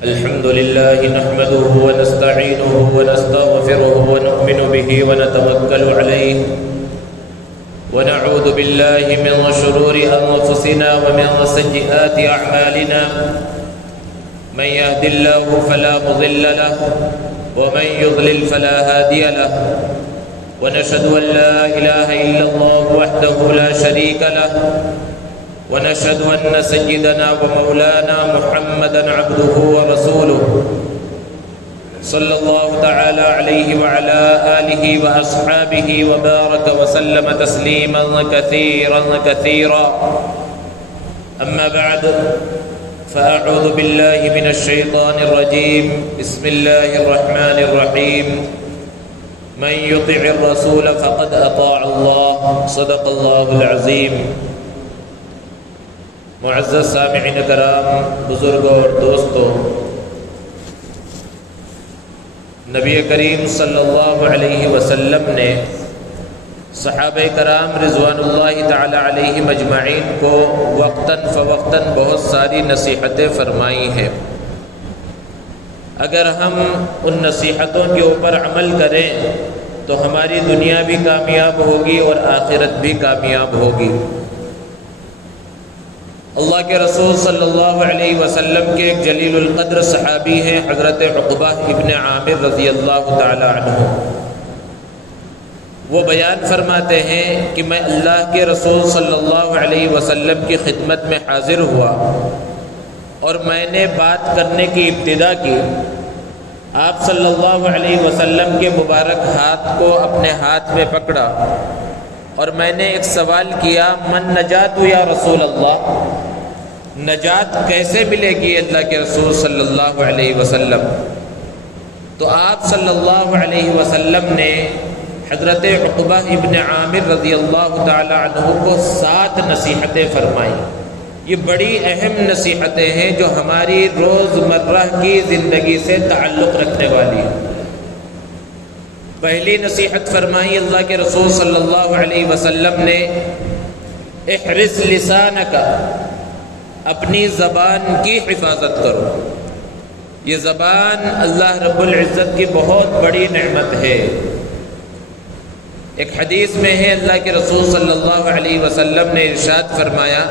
الحمد لله نحمده ونستعينه ونستغفره ونؤمن به ونتوكل عليه ونعوذ بالله من شرور أنفسنا ومن سيئات أعمالنا من يهد الله فلا مضل له ومن يضلل فلا هادي له ونشهد أن لا إله إلا الله وحده لا شريك له ونشهد أن سيدنا ومولانا محمدا عبده ورسوله صلى الله تعالى عليه وعلى آله وأصحابه وبارك وسلم تسليما كثيرا أما بعد فأعوذ بالله من الشيطان الرجيم بسم الله الرحمن الرحيم من يطع الرسول فقد أطاع الله صدق الله العظيم. معزز سامعین کرام، بزرگوں اور دوستوں، نبی کریم صلی اللہ علیہ وسلم نے صحابہ کرام رضوان اللہ تعالی علیہم اجمعین کو وقتاً فوقتاً بہت ساری نصیحتیں فرمائی ہیں. اگر ہم ان نصیحتوں کے اوپر عمل کریں تو ہماری دنیا بھی کامیاب ہوگی اور آخرت بھی کامیاب ہوگی. اللہ کے رسول صلی اللہ علیہ وسلم کے ایک جلیل القدر صحابی ہیں حضرت عقبہ ابن عامر رضی اللہ تعالی عنہ. وہ بیان فرماتے ہیں کہ میں اللہ کے رسول صلی اللہ علیہ وسلم کی خدمت میں حاضر ہوا اور میں نے بات کرنے کی ابتدا کی. آپ صلی اللہ علیہ وسلم کے مبارک ہاتھ کو اپنے ہاتھ میں پکڑا اور میں نے ایک سوال کیا، من نجات یا رسول اللہ، نجات کیسے ملے گی اللہ کے رسول صلی اللہ علیہ وسلم؟ تو آپ صلی اللہ علیہ وسلم نے حضرت عقبہ ابن عامر رضی اللہ تعالی عنہ کو 7 نصیحتیں فرمائیں. یہ بڑی اہم نصیحتیں ہیں جو ہماری روزمرہ کی زندگی سے تعلق رکھنے والی ہیں. پہلی نصیحت فرمائی اللہ کے رسول صلی اللہ علیہ وسلم نے، احرص لسانک، اپنی زبان کی حفاظت کرو. یہ زبان اللہ رب العزت کی بہت بڑی نعمت ہے. ایک حدیث میں ہے اللہ کے رسول صلی اللہ علیہ وسلم نے ارشاد فرمایا،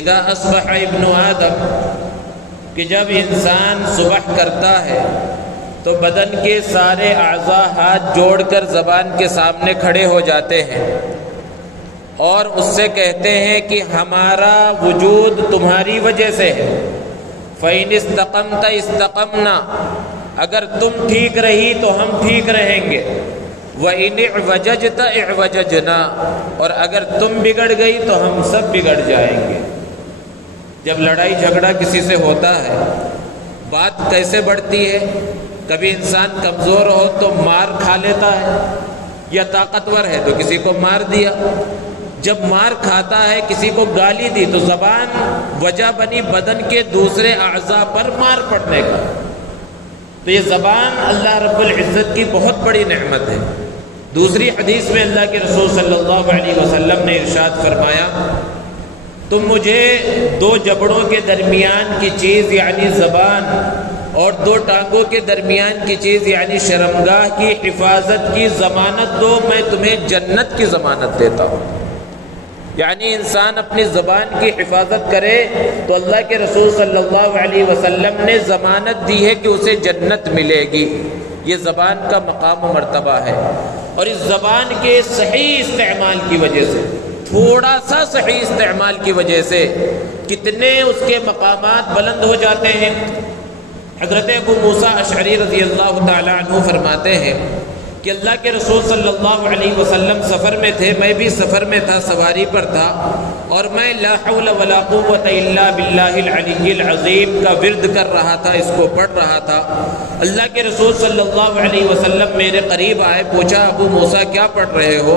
اذا اصبح ابن آدم، کہ جب انسان صبح کرتا ہے تو بدن کے سارے اعضاء ہاتھ جوڑ کر زبان کے سامنے کھڑے ہو جاتے ہیں اور اس سے کہتے ہیں کہ ہمارا وجود تمہاری وجہ سے ہے. فَإِنِ اسْتَقَمْتَ اسْتَقَمْنَا، اگر تم ٹھیک رہی تو ہم ٹھیک رہیں گے. وَإِنِ اعْوَجَجْتَ اعْوَجَجْنَا، اور اگر تم بگڑ گئی تو ہم سب بگڑ جائیں گے. جب لڑائی جھگڑا کسی سے ہوتا ہے، بات کیسے بڑھتی ہے؟ کبھی انسان کمزور ہو تو مار کھا لیتا ہے، یا طاقتور ہے تو کسی کو مار دیا. جب مار کھاتا ہے، کسی کو گالی دی، تو زبان وجہ بنی بدن کے دوسرے اعضاء پر مار پڑنے کا. تو یہ زبان اللہ رب العزت کی بہت بڑی نعمت ہے. دوسری حدیث میں اللہ کے رسول صلی اللہ علیہ وسلم نے ارشاد فرمایا، تم مجھے 2 جبڑوں کے درمیان کی چیز یعنی زبان اور 2 ٹانگوں کے درمیان کی چیز یعنی شرمگاہ کی حفاظت کی ضمانت دو، میں تمہیں جنت کی ضمانت دیتا ہوں. یعنی انسان اپنی زبان کی حفاظت کرے تو اللہ کے رسول صلی اللہ علیہ وسلم نے ضمانت دی ہے کہ اسے جنت ملے گی. یہ زبان کا مقام و مرتبہ ہے، اور اس زبان کے صحیح استعمال کی وجہ سے، تھوڑا سا صحیح استعمال کی وجہ سے کتنے اس کے مقامات بلند ہو جاتے ہیں. حضرت ابو موسیٰ اشعری رضی اللہ تعالی عنہ فرماتے ہیں کہ اللہ کے رسول صلی اللہ علیہ وسلم سفر میں تھے، میں بھی سفر میں تھا، سواری پر تھا، اور میں لا حول ولا قوت الا باللہ العلی العظیم کا ورد کر رہا تھا، اس کو پڑھ رہا تھا. اللہ کے رسول صلی اللہ علیہ وسلم میرے قریب آئے، پوچھا ابو موسیٰ کیا پڑھ رہے ہو؟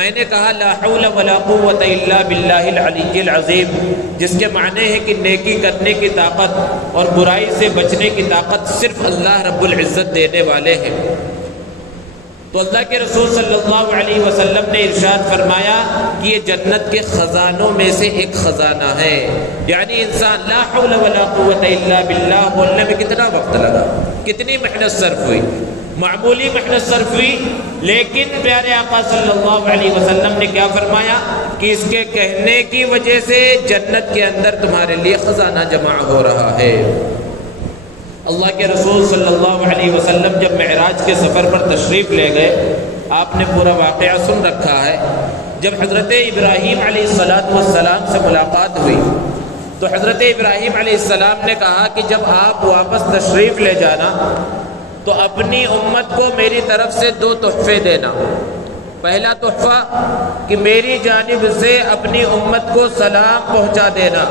میں نے کہا لا حول ولا قوت الا باللہ العلی العظیم، جس کے معنی ہے کہ نیکی کرنے کی طاقت اور برائی سے بچنے کی طاقت صرف اللہ رب العزت دینے والے ہیں. تو اللہ کے رسول صلی اللہ علیہ وسلم نے ارشاد فرمایا کہ یہ جنت کے خزانوں میں سے ایک خزانہ ہے. یعنی انسان لا حول ولا قوت الا باللہ بولنے میں کتنا وقت لگا، کتنی محنت صرف ہوئی، معمولی محنت صرف ہوئی، لیکن پیارے آقا صلی اللہ علیہ وسلم نے کیا فرمایا کہ اس کے کہنے کی وجہ سے جنت کے اندر تمہارے لیے خزانہ جمع ہو رہا ہے. اللہ کے رسول صلی اللہ علیہ وسلم جب معراج کے سفر پر تشریف لے گئے، آپ نے پورا واقعہ سن رکھا ہے. جب حضرت ابراہیم علیہ السلام سے ملاقات ہوئی تو حضرت ابراہیم علیہ السلام نے کہا کہ جب آپ واپس تشریف لے جانا تو اپنی امت کو میری طرف سے 2 تحفے دینا. پہلا تحفہ کہ میری جانب سے اپنی امت کو سلام پہنچا دینا.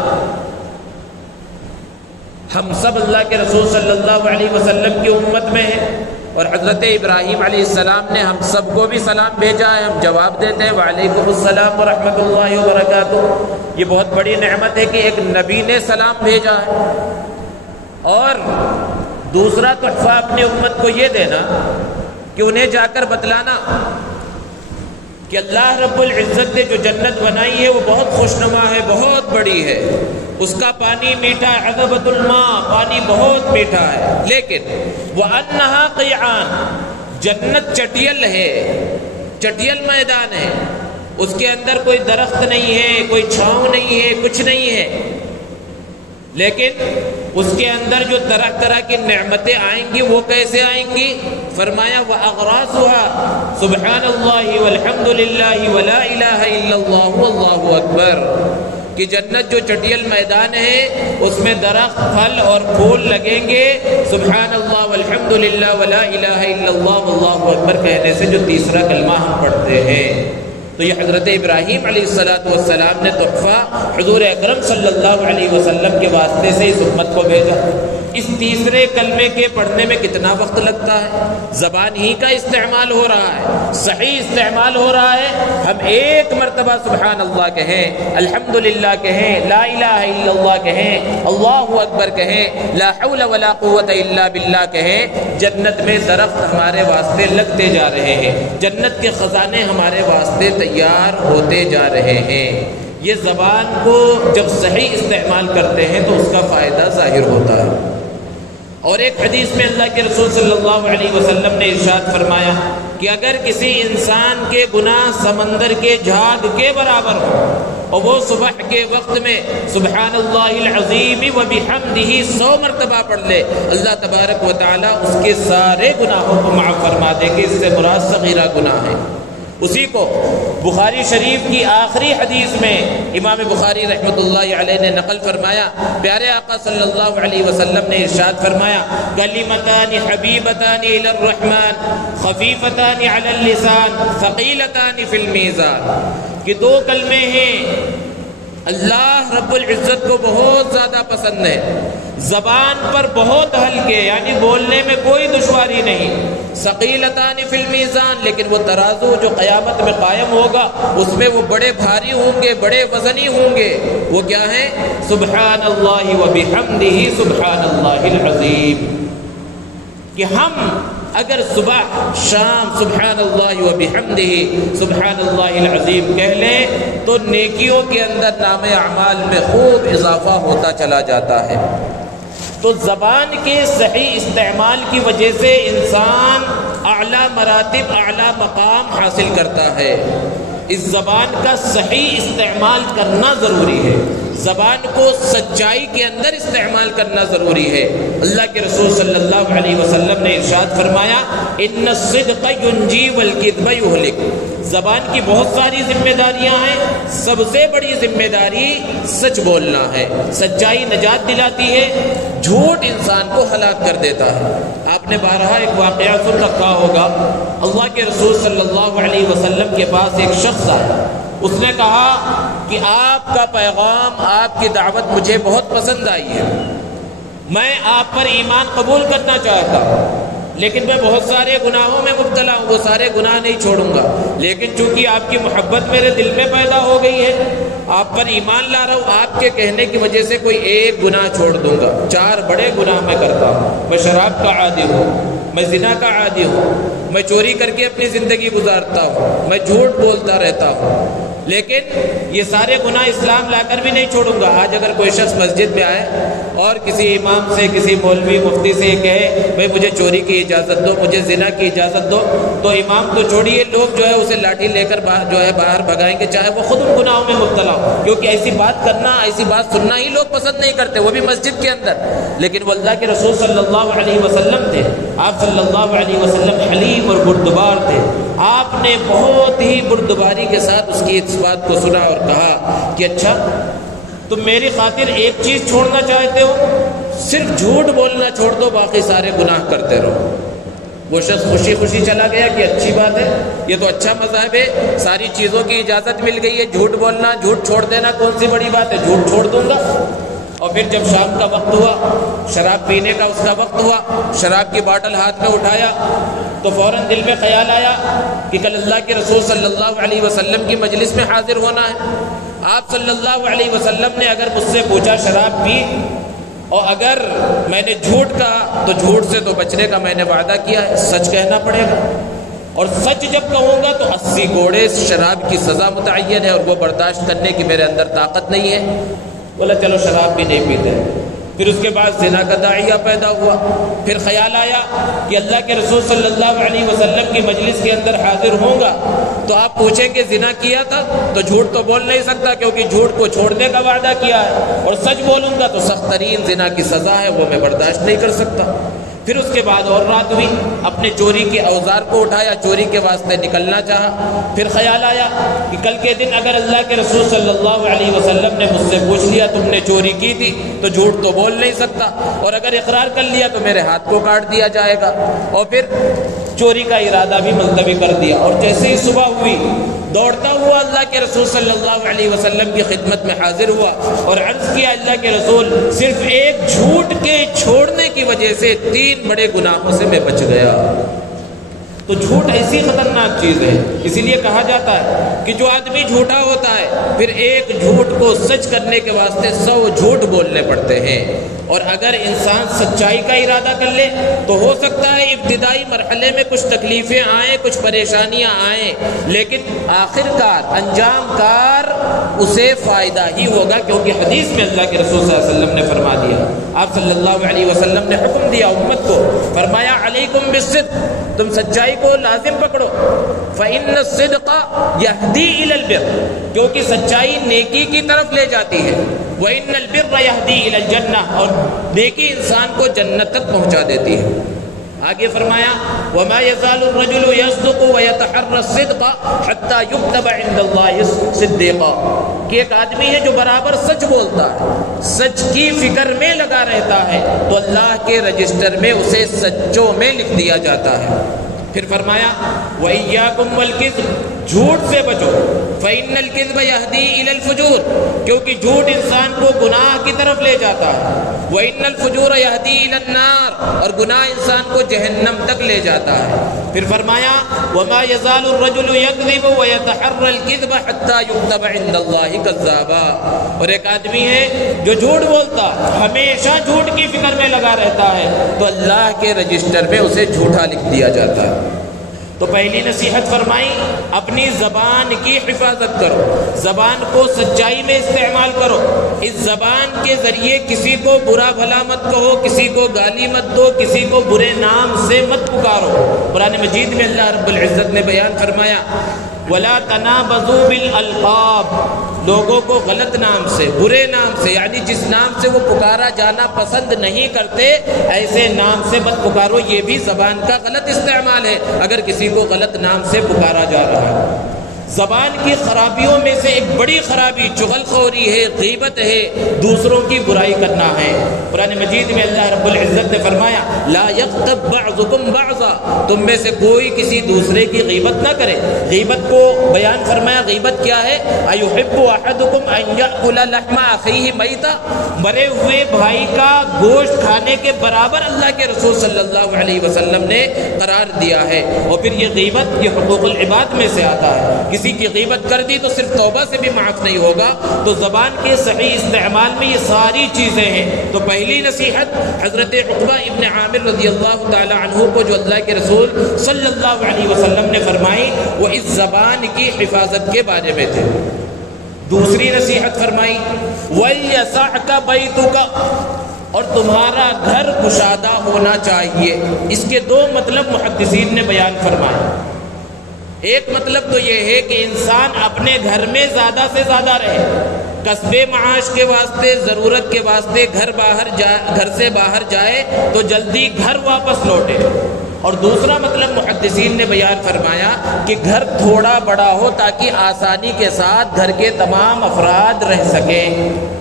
ہم سب اللہ کے رسول صلی اللہ علیہ وسلم کی امت میں ہیں اور حضرت ابراہیم علیہ السلام نے ہم سب کو بھی سلام بھیجا ہے. ہم جواب دیتے ہیں وعلیکم السلام ورحمۃ اللہ وبرکاتہ. یہ بہت بڑی نعمت ہے کہ ایک نبی نے سلام بھیجا ہے. اور دوسرا تحفہ اپنی امت کو یہ دینا کہ انہیں جا کر بتلانا کہ اللہ رب العزت نے جو جنت بنائی ہے وہ بہت خوشنما ہے، بہت بڑی ہے، اس کا پانی میٹھا ہے، عذبۃ الماء، پانی بہت میٹھا ہے، لیکن وَأَنَّهَا قِيعَانٌ، جنت چٹیل ہے، چٹیل میدان ہے، اس کے اندر کوئی درخت نہیں ہے، کوئی چھاؤں نہیں ہے، کچھ نہیں ہے، لیکن اس کے اندر جو طرح طرح کی نعمتیں آئیں گی وہ کیسے آئیں گی؟ فرمایا وَأَغْرَاسُهَا سُبْحَانَ اللَّهِ وَالْحَمْدُ لِلَّهِ وَلَا إِلَٰهَ إِلَّا اللَّهُ وَاللَّهُ أَكْبَرُ. کہ جنت جو چٹیل میدان ہے اس میں درخت، پھل اور پھول لگیں گے سبحان اللہ والحمد للہ ولا الہ الا اللہ واللہ اکبر کہنے سے جو تیسرا کلمہ ہم پڑھتے ہیں. تو یہ حضرت ابراہیم علیہ السلام نے تحفہ حضور اکرم صلی اللہ علیہ وسلم کے واسطے سے اس امت کو بھیجا. اس تیسرے کلمے کے پڑھنے میں کتنا وقت لگتا ہے؟ زبان ہی کا استعمال ہو رہا ہے، صحیح استعمال ہو رہا ہے. ہم ایک مرتبہ سبحان اللہ کہیں، الحمدللہ کہیں، لا الہ الا اللہ کہیں، اللہ اکبر کہیں، لا حول ولا قوت الا باللہ کہیں، جنت میں درخت ہمارے واسطے لگتے جا رہے ہیں، جنت کے خزانے ہمارے واسطے تیار ہوتے جا رہے ہیں. یہ زبان کو جب صحیح استعمال کرتے ہیں تو اس کا فائدہ ظاہر ہوتا ہے. اور ایک حدیث میں اللہ کے رسول صلی اللہ علیہ وسلم نے ارشاد فرمایا کہ اگر کسی انسان کے گناہ سمندر کے جھاگ کے برابر ہو اور وہ صبح کے وقت میں سبحان اللہ العظیم وبحمدہ 100 مرتبہ پڑھ لے، اللہ تبارک و تعالی اس کے سارے گناہوں کو معاف فرما دے گے. اس سے مراد صغیرہ گناہ ہے. اسی کو بخاری شریف کی آخری حدیث میں امام بخاری رحمۃ اللہ علیہ نے نقل فرمایا، پیارے آقا صلی اللہ علیہ وسلم نے ارشاد فرمایا کلمتان حبیبتان الی الرحمن خفیفتان علی اللسان ثقیلتان فی المیزان، کہ 2 کلمے ہیں اللہ رب العزت کو بہت زیادہ پسند ہے، زبان پر بہت ہلکے یعنی بولنے میں کوئی دشواری نہیں، ثقیلتان فی المیزان، لیکن وہ ترازو جو قیامت میں قائم ہوگا اس میں وہ بڑے بھاری ہوں گے، بڑے وزنی ہوں گے. وہ کیا ہیں؟ سبحان اللہ وبحمدہ سبحان اللہ العظیم. کہ ہم اگر صبح شام سبحان اللہ وبحمدہ سبحان اللہ العظیم کہہ لیں تو نیکیوں کے اندر نام اعمال میں خوب اضافہ ہوتا چلا جاتا ہے. تو زبان کے صحیح استعمال کی وجہ سے انسان اعلیٰ مراتب، اعلیٰ مقام حاصل کرتا ہے. اس زبان کا صحیح استعمال کرنا ضروری ہے، زبان کو سچائی کے اندر استعمال کرنا ضروری ہے. اللہ کے رسول صلی اللہ علیہ وسلم نے ارشاد فرمایا ان الصدق ینجی والکذب یہلک. زبان کی بہت ساری ذمہ داریاں ہیں، سب سے بڑی ذمہ داری سچ بولنا ہے. سچائی نجات دلاتی ہے، جھوٹ انسان کو ہلاک کر دیتا ہے. آپ نے بارہا ایک واقعہ سن رکھا ہوگا. اللہ کے رسول صلی اللہ علیہ وسلم کے پاس ایک شخص آیا، اس نے کہا کہ آپ کا پیغام، آپ کی دعوت مجھے بہت پسند آئی ہے، میں آپ پر ایمان قبول کرنا چاہتا ہوں، لیکن میں بہت سارے گناہوں میں مبتلا ہوں، وہ سارے گناہ نہیں چھوڑوں گا، لیکن چونکہ آپ کی محبت میرے دل میں پیدا ہو گئی ہے، آپ پر ایمان لا رہا ہوں، آپ کے کہنے کی وجہ سے کوئی ایک گناہ چھوڑ دوں گا. 4 بڑے گناہ میں کرتا ہوں. میں شراب کا عادی ہوں، میں زنا کا عادی ہوں، میں چوری کر کے اپنی زندگی گزارتا ہوں، میں جھوٹ بولتا رہتا ہوں، لیکن یہ سارے گناہ اسلام لا کر بھی نہیں چھوڑوں گا۔ آج اگر کوئی شخص مسجد میں آئے اور کسی امام سے، کسی مولوی مفتی سے یہ کہے بھائی مجھے چوری کی اجازت دو، مجھے زنا کی اجازت دو، تو امام تو چھوڑیے، لوگ جو ہے اسے لاٹھی لے کر باہر بھگائیں گے، چاہے وہ خود ان گناہوں میں مبتلا ہو، کیونکہ ایسی بات کرنا، ایسی بات سننا ہی لوگ پسند نہیں کرتے، وہ بھی مسجد کے اندر۔ لیکن وہ اللہ کے رسول صلی اللہ علیہ وسلم تھے، آپ صلی اللہ علیہ وسلم حلیم اور بردبار تھے۔ آپ نے بہت ہی بردباری کے ساتھ اس کی اس بات کو سنا اور کہا کہ اچھا تم میری خاطر ایک چیز چھوڑنا چاہتے ہو، صرف جھوٹ بولنا چھوڑ دو، باقی سارے گناہ کرتے رہو۔ وہ شخص خوشی خوشی چلا گیا کہ اچھی بات ہے، یہ تو اچھا مذہب ہے، ساری چیزوں کی اجازت مل گئی ہے، جھوٹ بولنا، جھوٹ چھوڑ دینا کون سی بڑی بات ہے، جھوٹ چھوڑ دوں گا۔ اور پھر جب شام کا وقت ہوا، شراب پینے کا اس کا وقت ہوا، شراب کی باٹل ہاتھ میں اٹھایا تو فوراً دل میں خیال آیا کہ کل اللہ کے رسول صلی اللہ علیہ وسلم کی مجلس میں حاضر ہونا ہے۔ آپ صلی اللہ علیہ وسلم نے اگر مجھ سے پوچھا شراب پی، اور اگر میں نے جھوٹ کہا تو جھوٹ سے تو بچنے کا میں نے وعدہ کیا ہے، سچ کہنا پڑے گا، اور سچ جب کہوں گا تو 80 کوڑے شراب کی سزا متعین ہے، اور وہ برداشت کرنے کی میرے اندر طاقت نہیں ہے۔ بولا چلو شراب بھی نہیں پیتے۔ پھر اس کے بعد زنا کا داعیہ پیدا ہوا، پھر خیال آیا کہ اللہ کے رسول صلی اللہ علیہ وسلم کی مجلس کے اندر حاضر ہوں گا تو آپ پوچھیں کہ زنا کیا تھا تو جھوٹ تو بول نہیں سکتا، کیونکہ جھوٹ کو چھوڑنے کا وعدہ کیا ہے، اور سچ بولوں گا تو سخت ترین زنا کی سزا ہے، وہ میں برداشت نہیں کر سکتا۔ پھر اس کے بعد اور رات ہوئی، اپنے چوری کے اوزار کو اٹھایا، چوری کے واسطے نکلنا چاہا۔ پھر خیال آیا کہ کل کے دن اگر اللہ کے رسول صلی اللہ علیہ وسلم نے مجھ سے پوچھ لیا تم نے چوری کی تھی تو جھوٹ تو بول نہیں سکتا، اور اگر اقرار کر لیا تو میرے ہاتھ کو کاٹ دیا جائے گا، اور پھر چوری کا ارادہ بھی ملتوی کر دیا۔ اور جیسے ہی صبح ہوئی، دوڑتا ہوا اللہ کے رسول صلی اللہ علیہ وسلم کی خدمت میں حاضر ہوا اور عرض کیا اللہ کے رسول صرف ایک جھوٹ کے چھوڑنے کی وجہ سے 3 بڑے گناہوں سے میں بچ گیا۔ تو جھوٹ ایسی خطرناک چیز ہے، اسی لیے کہا جاتا ہے کہ جو آدمی جھوٹا ہوتا ہے پھر ایک جھوٹ کو سچ کرنے کے واسطے 100 جھوٹ بولنے پڑتے ہیں۔ اور اگر انسان سچائی کا ارادہ کر لے تو ہو سکتا ہے ابتدائی مرحلے میں کچھ تکلیفیں آئیں، کچھ پریشانیاں آئیں، لیکن آخر کار انجام کار اسے فائدہ ہی ہوگا، کیونکہ حدیث میں اللہ کے رسول صلی اللہ علیہ وسلم نے فرما دیا، آپ صلی اللہ علیہ وسلم نے حکم دیا امت کو، فرمایا علیکم بالصدق، تم سچائی کو لازم پکڑو، فإن الصدق یہدی الی البر، کیونکہ سچائی نیکی کی طرف لے جاتی ہے، وإن البر یہدی الی الجنہ، اور نیکی انسان کو جنت تک پہنچا دیتی ہے۔ آگے فرمایا وما يزال الرجل يصدق ويتحرى الصدق حتى يكتب عند الله صديقا، کہ ایک آدمی ہے جو برابر سچ بولتا ہے، سچ کی فکر میں لگا رہتا ہے تو اللہ کے رجسٹر میں اسے سچوں میں لکھ دیا جاتا ہے۔ پھر فرمایا وَإِيَّاكُمْ وَالْكِذْبَ، جھوٹ سے بچو، فَإِنَّ الْكِذْبَ يَهْدِي إِلَى الْفُجُورِ، کیونکہ جھوٹ انسان کو گناہ کی طرف لے جاتا ہے، وَإِنَّ الْفُجُورَ يَهْدِي إِلَى النَّارِ، اور گناہ انسان کو جہنم تک لے جاتا ہے۔ پھر فرمایا وَمَا يَزَالُ الرَّجُلُ يَكْذِبُ وَيَتَحَرَّى الْكِذْبَ حَتَّى يُكْتَبَ عِندَ اللَّهِ كَذَّابًا، اور ایک آدمی ہے جو جھوٹ بولتا، ہمیشہ جھوٹ کی فکر میں لگا رہتا ہے تو اللہ کے رجسٹر میں اسے جھوٹا لکھ دیا جاتا ہے۔ تو پہلی نصیحت فرمائی اپنی زبان کی حفاظت کرو، زبان کو سچائی میں استعمال کرو، اس زبان کے ذریعے کسی کو برا بھلا مت کہو، کسی کو گالی مت دو، کسی کو برے نام سے مت پکارو۔ قرآن مجید میں اللہ رب العزت نے بیان فرمایا وَلَا تَنَابَزُوا بِالْأَلْقَابِ، لوگوں کو غلط نام سے، برے نام سے، یعنی جس نام سے وہ پکارا جانا پسند نہیں کرتے ایسے نام سے مت پکارو، یہ بھی زبان کا غلط استعمال ہے اگر کسی کو غلط نام سے پکارا جا رہا ہے۔ زبان کی خرابیوں میں سے ایک بڑی خرابی چغل خوری ہے، غیبت ہے، دوسروں کی برائی کرنا ہے۔ قرآن مجید میں اللہ رب العزت نے فرمایا لا یغتب بعضکم بعضا، تم میں سے کوئی کسی دوسرے کی غیبت نہ کرے۔ غیبت کو بیان فرمایا غیبت کیا ہے، ایحب احدکم ان یأکل لحم اخیہ میتا، مرے ہوئے بھائی کا گوشت کھانے کے برابر اللہ کے رسول صلی اللہ علیہ وسلم نے قرار دیا ہے۔ اور پھر یہ غیبت یہ حقوق العباد میں سے آتا ہے، کسی کی غیبت کر دی تو صرف توبہ سے بھی معاف نہیں ہوگا۔ تو زبان کے صحیح استعمال میں یہ ساری چیزیں ہیں۔ تو پہلی نصیحت حضرت عقبہ ابن عامر رضی اللہ تعالی عنہ کو جو اللہ کے رسول صلی اللہ علیہ وسلم نے فرمائی وہ اس زبان کی حفاظت کے بارے میں تھے۔ دوسری نصیحت فرمائی وَلْيَسَعْكَ بَيْتُكَ، اور تمہارا گھر کشادہ ہونا چاہیے۔ اس کے دو مطلب محدثین نے بیان فرمائے۔ ایک مطلب تو یہ ہے کہ انسان اپنے گھر میں زیادہ سے زیادہ رہے، کسب معاش کے واسطے، ضرورت کے واسطے گھر سے باہر جائے تو جلدی گھر واپس لوٹے۔ اور دوسرا مطلب محدثین نے بیان فرمایا کہ گھر تھوڑا بڑا ہو تاکہ آسانی کے ساتھ گھر کے تمام افراد رہ سکیں۔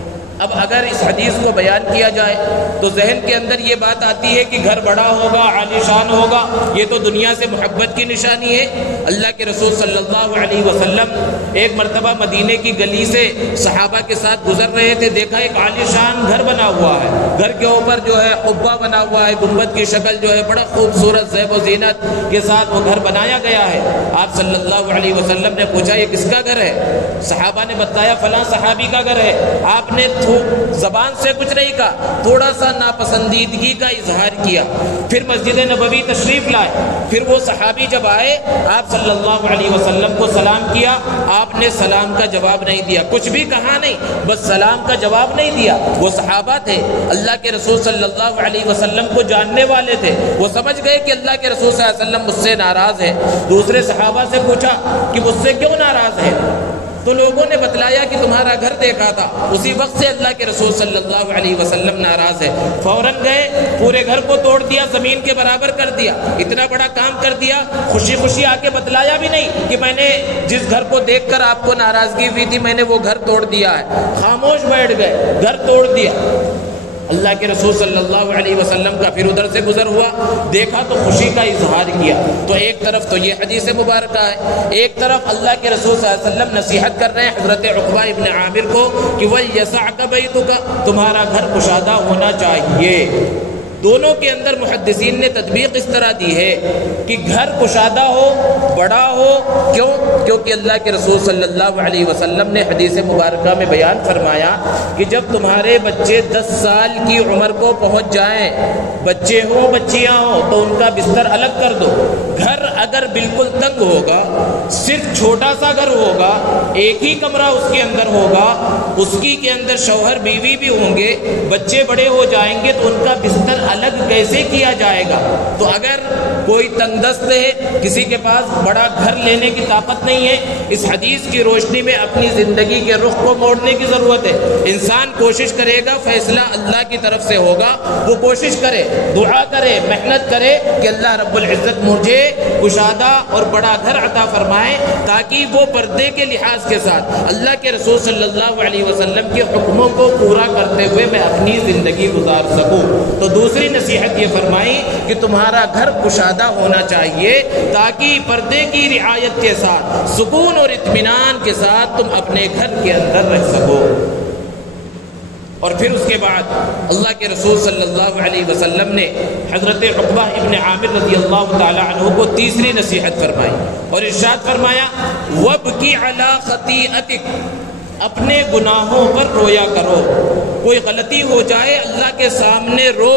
اب اگر اس حدیث کو بیان کیا جائے تو ذہن کے اندر یہ بات آتی ہے کہ گھر بڑا ہوگا، عالی شان ہوگا، یہ تو دنیا سے محبت کی نشانی ہے۔ اللہ کے رسول صلی اللہ علیہ وسلم ایک مرتبہ مدینے کی گلی سے صحابہ کے ساتھ گزر رہے تھے، دیکھا ایک عالی شان گھر بنا ہوا ہے، گھر کے اوپر جو ہے قبہ بنا ہوا ہے، گنبد کی شکل جو ہے بڑا خوبصورت زیب و زینت کے ساتھ وہ گھر بنایا گیا ہے۔ آپ صلی اللہ علیہ وسلم نے پوچھا یہ کس کا گھر ہے؟ صحابہ نے بتایا فلاں صحابی کا گھر ہے۔ آپ نے زبان سے کچھ نہیں کہا، تھوڑا سا ناپسندیدگی کا اظہار کیا، پھر مسجد نبوی تشریف لائے، پھر وہ صحابی جب آئے آپ صلی اللہ علیہ وسلم کو سلام کیا، آپ نے سلام کا جواب نہیں دیا، کچھ بھی کہا نہیں، بس سلام کا جواب نہیں دیا۔ وہ صحابہ تھے، اللہ کے رسول صلی اللہ علیہ وسلم کو جاننے والے تھے، وہ سمجھ گئے کہ اللہ کے رسول صلی اللہ علیہ وسلم مجھ سے ناراض ہے۔ دوسرے صحابہ سے پوچھا کہ مجھ سے کیوں ناراض ہے؟ تو لوگوں نے بتلایا کہ تمہارا گھر دیکھا تھا، اسی وقت سے اللہ کے رسول صلی اللہ علیہ وسلم ناراض ہے۔ فوراً گئے، پورے گھر کو توڑ دیا، زمین کے برابر کر دیا، اتنا بڑا کام کر دیا، خوشی خوشی آ کے بتلایا بھی نہیں کہ میں نے جس گھر کو دیکھ کر آپ کو ناراضگی ہوئی تھی میں نے وہ گھر توڑ دیا ہے۔ خاموش بیٹھ گئے، گھر توڑ دیا۔ اللہ کے رسول صلی اللہ علیہ وسلم کا پھر ادھر سے گزر ہوا، دیکھا تو خوشی کا اظہار کیا۔ تو ایک طرف تو یہ حدیث مبارکہ ہے، ایک طرف اللہ کے رسول صلی اللہ علیہ وسلم نصیحت کر رہے ہیں حضرت عقبہ ابن عامر کو کہ وَلْيَسَعْكَ بَيْتُكَ، تمہارا گھر کشادہ ہونا چاہیے۔ دونوں کے اندر محدثین نے تطبیق اس طرح دی ہے کہ گھر کشادہ ہو، بڑا ہو، کیوں؟ کیونکہ اللہ کے رسول صلی اللہ علیہ وسلم نے حدیث مبارکہ میں بیان فرمایا کہ جب تمہارے بچے 10 سال کی عمر کو پہنچ جائیں، بچے ہوں بچیاں ہوں، تو ان کا بستر الگ کر دو۔ گھر اگر بالکل تنگ ہوگا، صرف چھوٹا سا گھر ہوگا، ایک ہی کمرہ اس کے اندر ہوگا، اس کی کے اندر شوہر بیوی بھی ہوں گے، بچے بڑے ہو جائیں گے تو ان کا بستر الگ کیسے کیا جائے گا؟ تو اگر کوئی تنگ دست ہے، کسی کے پاس بڑا گھر لینے کی طاقت نہیں ہے، اس حدیث کی روشنی میں اپنی زندگی کے رخ کو موڑنے کی ضرورت ہے۔ انسان کوشش کرے گا، فیصلہ اللہ کی طرف سے ہوگا، وہ کوشش کرے، دعا کرے، محنت کرے کہ اللہ رب العزت مجھے کشادہ اور بڑا گھر عطا فرمائے تاکہ وہ پردے کے لحاظ کے ساتھ اللہ کے رسول صلی اللہ علیہ وسلم کے حکموں کو پورا کرتے ہوئے میں اپنی زندگی گزار سکوں۔ تو دوسری نصیحت یہ فرمائی کہ تمہارا گھر کشادہ ہونا چاہیے تاکہ پردے کی رعایت کے ساتھ، سکون اور اطمینان کے ساتھ تم اپنے گھر کے اندر رہ سکو۔ اور پھر اس کے بعد اللہ کے رسول صلی اللہ علیہ وسلم نے حضرت عقبہ ابن عامر رضی اللہ تعالی عنہ کو تیسری نصیحت فرمائی اور ارشاد فرمایا وَابْكِ عَلَىٰ خَطِيئَتِكَ، اپنے گناہوں پر رویا کرو، کوئی غلطی ہو جائے اللہ کے سامنے رو۔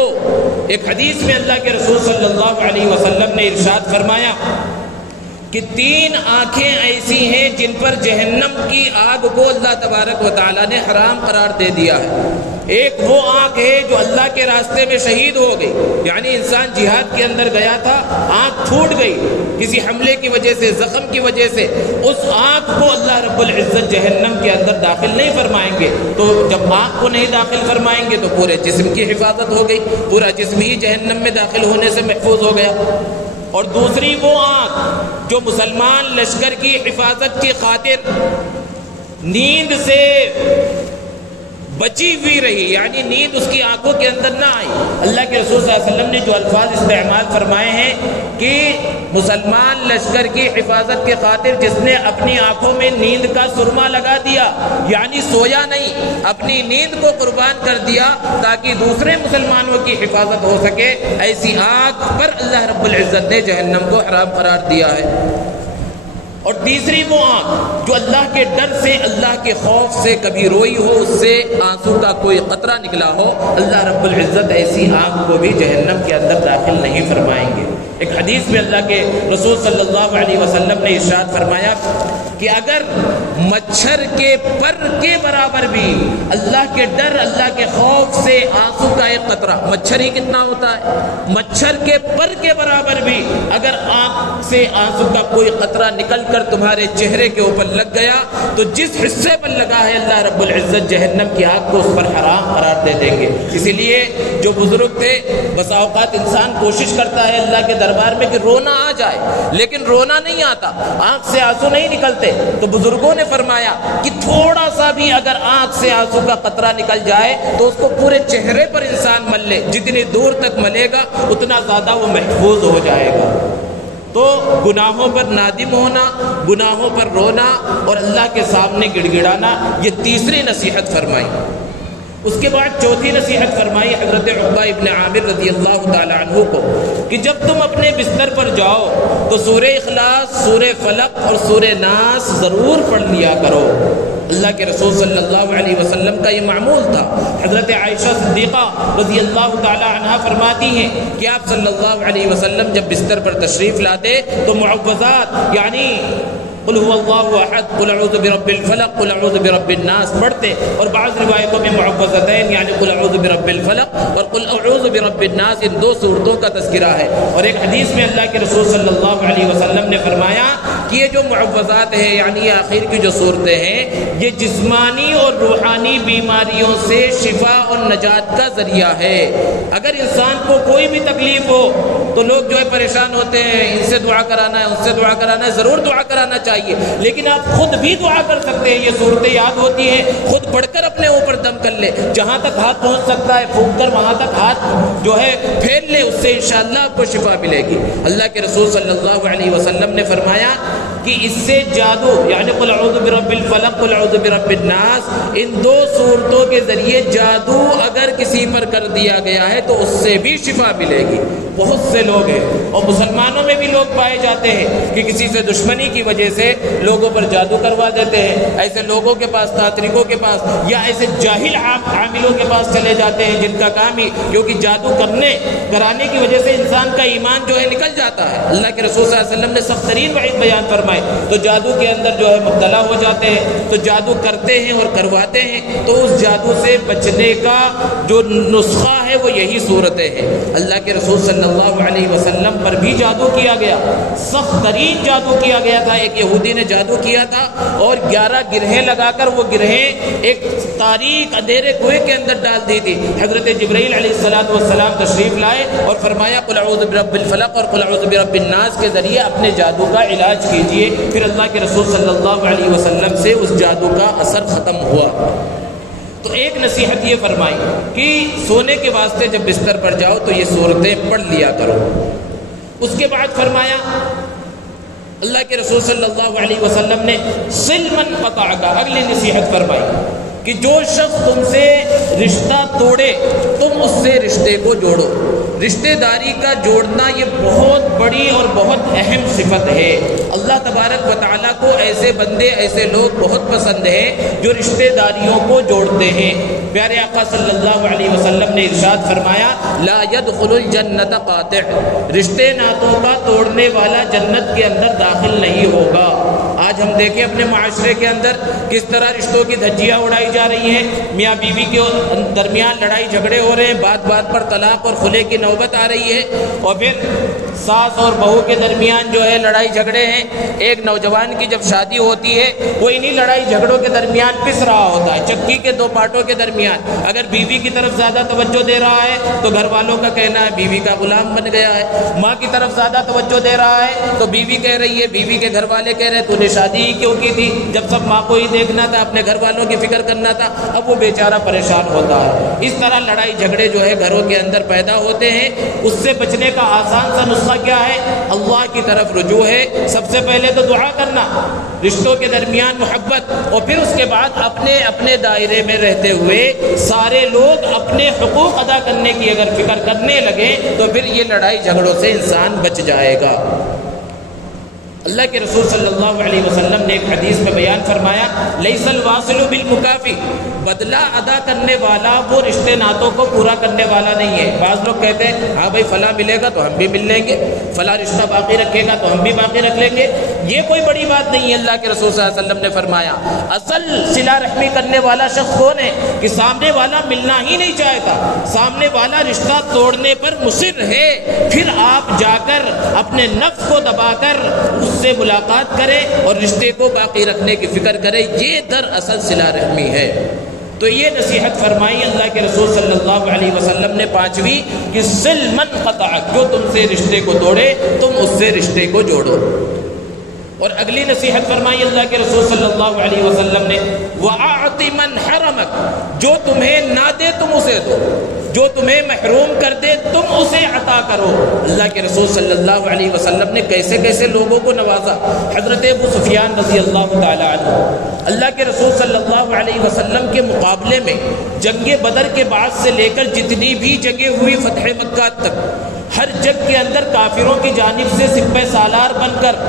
ایک حدیث میں اللہ کے رسول صلی اللہ علیہ وسلم نے ارشاد فرمایا کہ 3 آنکھیں ایسی ہیں جن پر جہنم کی آگ کو اللہ تبارک و تعالیٰ نے حرام قرار دے دیا ہے۔ ایک وہ آنکھ ہے جو اللہ کے راستے میں شہید ہو گئی، یعنی انسان جہاد کے اندر گیا تھا، آنکھ پھوٹ گئی کسی حملے کی وجہ سے، زخم کی وجہ سے، اس آنکھ کو اللہ رب العزت جہنم کے اندر داخل نہیں فرمائیں گے۔ تو جب آنکھ کو نہیں داخل فرمائیں گے تو پورے جسم کی حفاظت ہو گئی، پورا جسم ہی جہنم میں داخل ہونے سے محفوظ ہو گیا۔ اور دوسری وہ آنکھ جو مسلمان لشکر کی حفاظت کی خاطر نیند سے بچی ہوئی رہی، یعنی نیند اس کی آنکھوں کے اندر نہ آئی۔ اللہ کے رسول صلی اللہ علیہ وسلم نے جو الفاظ استعمال فرمائے ہیں کہ مسلمان لشکر کی حفاظت کی خاطر جس نے اپنی آنکھوں میں نیند کا سرما لگا دیا، یعنی سویا نہیں، اپنی نیند کو قربان کر دیا تاکہ دوسرے مسلمانوں کی حفاظت ہو سکے، ایسی آنکھ پر اللہ رب العزت نے جہنم کو حرام قرار دیا ہے۔ اور تیسری وہ آنکھ جو اللہ کے ڈر سے، اللہ کے خوف سے کبھی روئی ہو، اس سے آنسو کا کوئی قطرہ نکلا ہو، اللہ رب العزت ایسی آنکھ کو بھی جہنم کے اندر داخل نہیں فرمائیں گے۔ ایک حدیث میں اللہ کے رسول صلی اللہ علیہ وسلم نے ارشاد فرمایا کہ اگر مچھر کے پر کے برابر بھی اللہ کے ڈر، اللہ کے خوف سے آنسو کا ایک قطرہ، مچھر ہی کتنا ہوتا ہے، مچھر کے پر کے برابر بھی اگر آنکھ سے آنسو کا کوئی قطرہ نکل کر تمہارے چہرے کے اوپر لگ گیا تو جس حصے پر لگا ہے اللہ رب العزت جہنم کی آگ کو اس پر حرام قرار دے دیں گے۔ اسی لیے جو بزرگ تھے، بسا اوقات انسان کوشش کرتا ہے اللہ کے دربار میں کہ رونا آ جائے، لیکن رونا نہیں آتا، آنکھ سے آنسو نہیں نکلتے، تو بزرگوں نے فرمایا کہ تھوڑا سا بھی اگر آنکھ سے آنسو کا قطرہ نکل جائے تو اس کو پورے چہرے پر انسان مل لے، جتنی دور تک ملے گا اتنا زیادہ وہ محفوظ ہو جائے گا۔ تو گناہوں پر نادم ہونا، گناہوں پر رونا اور اللہ کے سامنے گڑ گڑانا، یہ تیسری نصیحت فرمائی۔ اس کے بعد چوتھی نصیحت فرمائی حضرت عقبہ ابن عامر رضی اللہ تعالی عنہ کو کہ جب تم اپنے بستر پر جاؤ تو سورہ اخلاص، سورہ فلق اور سورہ ناس ضرور پڑھ لیا کرو۔ اللہ کے رسول صلی اللہ علیہ وسلم کا یہ معمول تھا۔ حضرت عائشہ صدیقہ رضی اللہ تعالی عنہا فرماتی ہیں کہ آپ صلی اللہ علیہ وسلم جب بستر پر تشریف لاتے تو معوذات یعنی قل هو اللہ احد، قل اعوذ برب الفلق، قل اعوذ برب الناس پڑھتے، اور بعض روایتوں میں معوذتین یعنی قل اعوذ برب الفلق اور قل اعوذ برب الناس، ان دو صورتوں کا تذکرہ ہے۔ اور ایک حدیث میں اللہ کے رسول صلی اللہ علیہ وسلم نے فرمایا کہ یہ جو معوذات ہیں یعنی یہ آخر کی جو صورتیں ہیں، یہ جسمانی اور روحانی بیماریوں سے شفا اور نجات کا ذریعہ ہے۔ اگر انسان کو کوئی بھی تکلیف ہو تو لوگ جو ہے پریشان ہوتے ہیں، ان سے دعا کرانا ہے، ان سے دعا کرانا ہے، ضرور دعا کرانا چاہیے، لیکن آپ خود بھی دعا کر سکتے ہیں۔ یہ صورتیں یاد ہوتی ہیں، خود پڑھ کر اپنے اوپر دم کر لے، جہاں تک ہاتھ پہنچ سکتا ہے پھونک کر وہاں تک ہاتھ جو ہے پھیر لے، اس سے انشاءاللہ آپ کو شفا ملے گی۔ اللہ کے رسول صلی اللہ علیہ وسلم نے فرمایا کہ اس سے جادو یعنی قل اعوذ برب الفلق، قل اعوذ برب الناس، ان دو صورتوں کے ذریعے جادو اگر کسی پر کر دیا گیا ہے تو اس سے بھی شفا ملے گی۔ بہت سے لوگ ہیں اور مسلمانوں میں بھی لوگ پائے جاتے ہیں کہ کسی سے دشمنی کی وجہ سے لوگوں پر جادو کروا دیتے ہیں، ایسے لوگوں کے پاس، تاطریقوں کے پاس یا ایسے جاہل عاملوں کے پاس چلے جاتے ہیں جن کا کام ہی، کیونکہ جادو کرانے کی وجہ سے انسان کا ایمان جو ہے نکل جاتا ہے۔ اللہ کے رسول صلی اللہ علیہ وسلم نے سخت ترین وعید بیان فرمائے، تو جادو کے اندر جو ہے مبتلا ہو جاتے ہیں، تو جادو کرتے ہیں اور کرواتے ہیں، تو اس جادو سے بچنے کا جو نسخہ ہے وہ یہی صورتیں ہیں۔ اللہ کے رسول صلی اللہ علیہ وسلم پر بھی جادو کیا گیا، سخت ترین جادو کیا گیا تھا۔ ایک یہودی نے جادو کیا تھا اور 11 گرہیں لگا کر وہ گرہیں ایک تاریک اندھیرے کنویں کے اندر ڈال دی تھی۔ حضرت جبرائیل علیہ السلام تشریف لائے اور فرمایا قل اعوذ برب الفلق اور قل اعوذ برب الناس کے ذریعے اپنے جادو کا علاج کیجئے۔ پھر اللہ کے رسول صلی اللہ علیہ وسلم سے اس جادو کا اثر ختم ہوا۔ تو ایک نصیحت یہ فرمائی کہ سونے کے واسطے جب بستر پر جاؤ تو یہ صورتیں پڑھ لیا کرو۔ اس کے بعد فرمایا اللہ کے رسول صلی اللہ علیہ وسلم نے صل من قطعک، اگلی نصیحت فرمائی کہ جو شخص تم سے رشتہ توڑے تم اس سے رشتے کو جوڑو۔ رشتہ داری کا جوڑنا یہ بہت بڑی اور بہت اہم صفت ہے۔ اللہ تبارک و تعالیٰ کو ایسے بندے، ایسے لوگ بہت پسند ہیں جو رشتہ داریوں کو جوڑتے ہیں۔ پیارے آقا صلی اللہ علیہ وسلم نے ارشاد فرمایا لا يدخل الجنت قاطع، رشتے ناتوں کا توڑنے والا جنت کے اندر داخل نہیں ہوگا۔ آج ہم دیکھیں اپنے معاشرے کے اندر کس طرح رشتوں کی دھجیاں اڑائی جا رہی ہیں، میاں بیوی کے درمیان لڑائی جھگڑے ہو رہے ہیں، بات بات پر طلاق اور خلے کی نوبت آ رہی ہے، اور پھر ساس اور بہو کے درمیان جو ہے لڑائی جھگڑے ہیں۔ ایک نوجوان کی جب شادی ہوتی ہے وہ انہی لڑائی جھگڑوں کے درمیان پس رہا ہوتا ہے، چکی کے دو پارٹوں کے درمیان۔ اگر بیوی کی طرف زیادہ توجہ دے رہا ہے تو گھر والوں کا کہنا ہے بیوی کا غلام بن گیا ہے، ماں کی طرف زیادہ توجہ دے رہا ہے تو بیوی کہہ رہی ہے، بیوی کے گھر والے کہہ رہے ہیں تو نے شادی ہی کیوں کی تھی جب سب ماں کو ہی دیکھنا تھا، اپنے گھر والوں کی فکر کرنا تھا۔ اب وہ بیچارہ پریشان ہوتا ہے۔ اس طرح لڑائی جھگڑے جو ہے گھروں کے اندر پیدا ہوتے ہیں۔ اس سے بچنے کا آسان سا نسخہ کیا ہے؟ اللہ کی طرف رجوع ہے۔ سب سے پہلے تو دعا کرنا، رشتوں کے درمیان محبت، اور پھر اس کے بعد اپنے اپنے دائرے میں رہتے ہوئے سارے لوگ اپنے حقوق ادا کرنے کی اگر فکر کرنے لگے تو پھر یہ لڑائی جھگڑوں سے انسان بچ جائے گا۔ اللہ کے رسول صلی اللہ علیہ وسلم نے ایک حدیث میں بیان فرمایا لیس الواصل بالمکافی، بدلہ ادا کرنے والا وہ رشتے ناتوں کو پورا کرنے والا نہیں ہے۔ بعض لوگ کہتے ہیں ہاں بھائی فلاں ملے گا تو ہم بھی مل لیں گے، فلاں رشتہ باقی رکھے گا تو ہم بھی باقی رکھ لیں گے، یہ کوئی بڑی بات نہیں ہے۔ اللہ کے رسول صلی اللہ علیہ وسلم نے فرمایا اصل صلہ رحمی کرنے والا شخص کون ہے کہ سامنے والا ملنا ہی نہیں چاہتا، سامنے والا رشتہ توڑنے پر مصر ہے، پھر آپ جا کر اپنے نفس کو دبا کر اس سے ملاقات کرے اور رشتے کو باقی رکھنے کی فکر کرے، یہ دراصل صلہ رحمی ہے۔ تو یہ نصیحت فرمائی اللہ کے رسول صلی اللہ علیہ وسلم نے پانچویں کہ صل من قطعک، جو تم سے رشتے کو توڑے تم اس سے رشتے کو جوڑو۔ اور اگلی نصیحت فرمائی اللہ کے رسول صلی اللہ علیہ وسلم نے وَأَعْطِ مَنْ حَرَمَكَ، جو تمہیں نہ دے تم اسے دو، جو تمہیں محروم کر دے تم اسے عطا کرو۔ اللہ کے رسول صلی اللہ علیہ وسلم نے کیسے کیسے لوگوں کو نوازا۔ حضرت ابو سفیان رضی اللہ تعالی عنہ اللہ کے رسول صلی اللہ علیہ وسلم کے مقابلے میں جنگ بدر کے بعد سے لے کر جتنی بھی جنگیں ہوئی فتح مکہ تک، ہر جنگ کے اندر کافروں کی جانب سے سپہ سالار بن کر،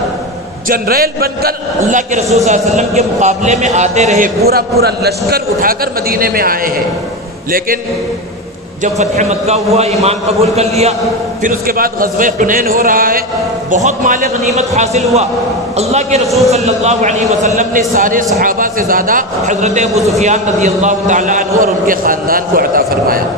جنرل بن کر اللہ کے رسول صلی اللہ علیہ وسلم کے مقابلے میں آتے رہے، پورا لشکر اٹھا کر مدینے میں آئے ہیں۔ لیکن جب فتح مکہ ہوا، ایمان قبول کر لیا، پھر اس کے بعد غزوہ حنین ہو رہا ہے، بہت مال غنیمت حاصل ہوا۔ اللہ کے رسول صلی اللہ علیہ وسلم نے سارے صحابہ سے زیادہ حضرت ابو سفیان رضی اللہ تعالیٰ عنہ اور ان کے خاندان کو عطا فرمایا۔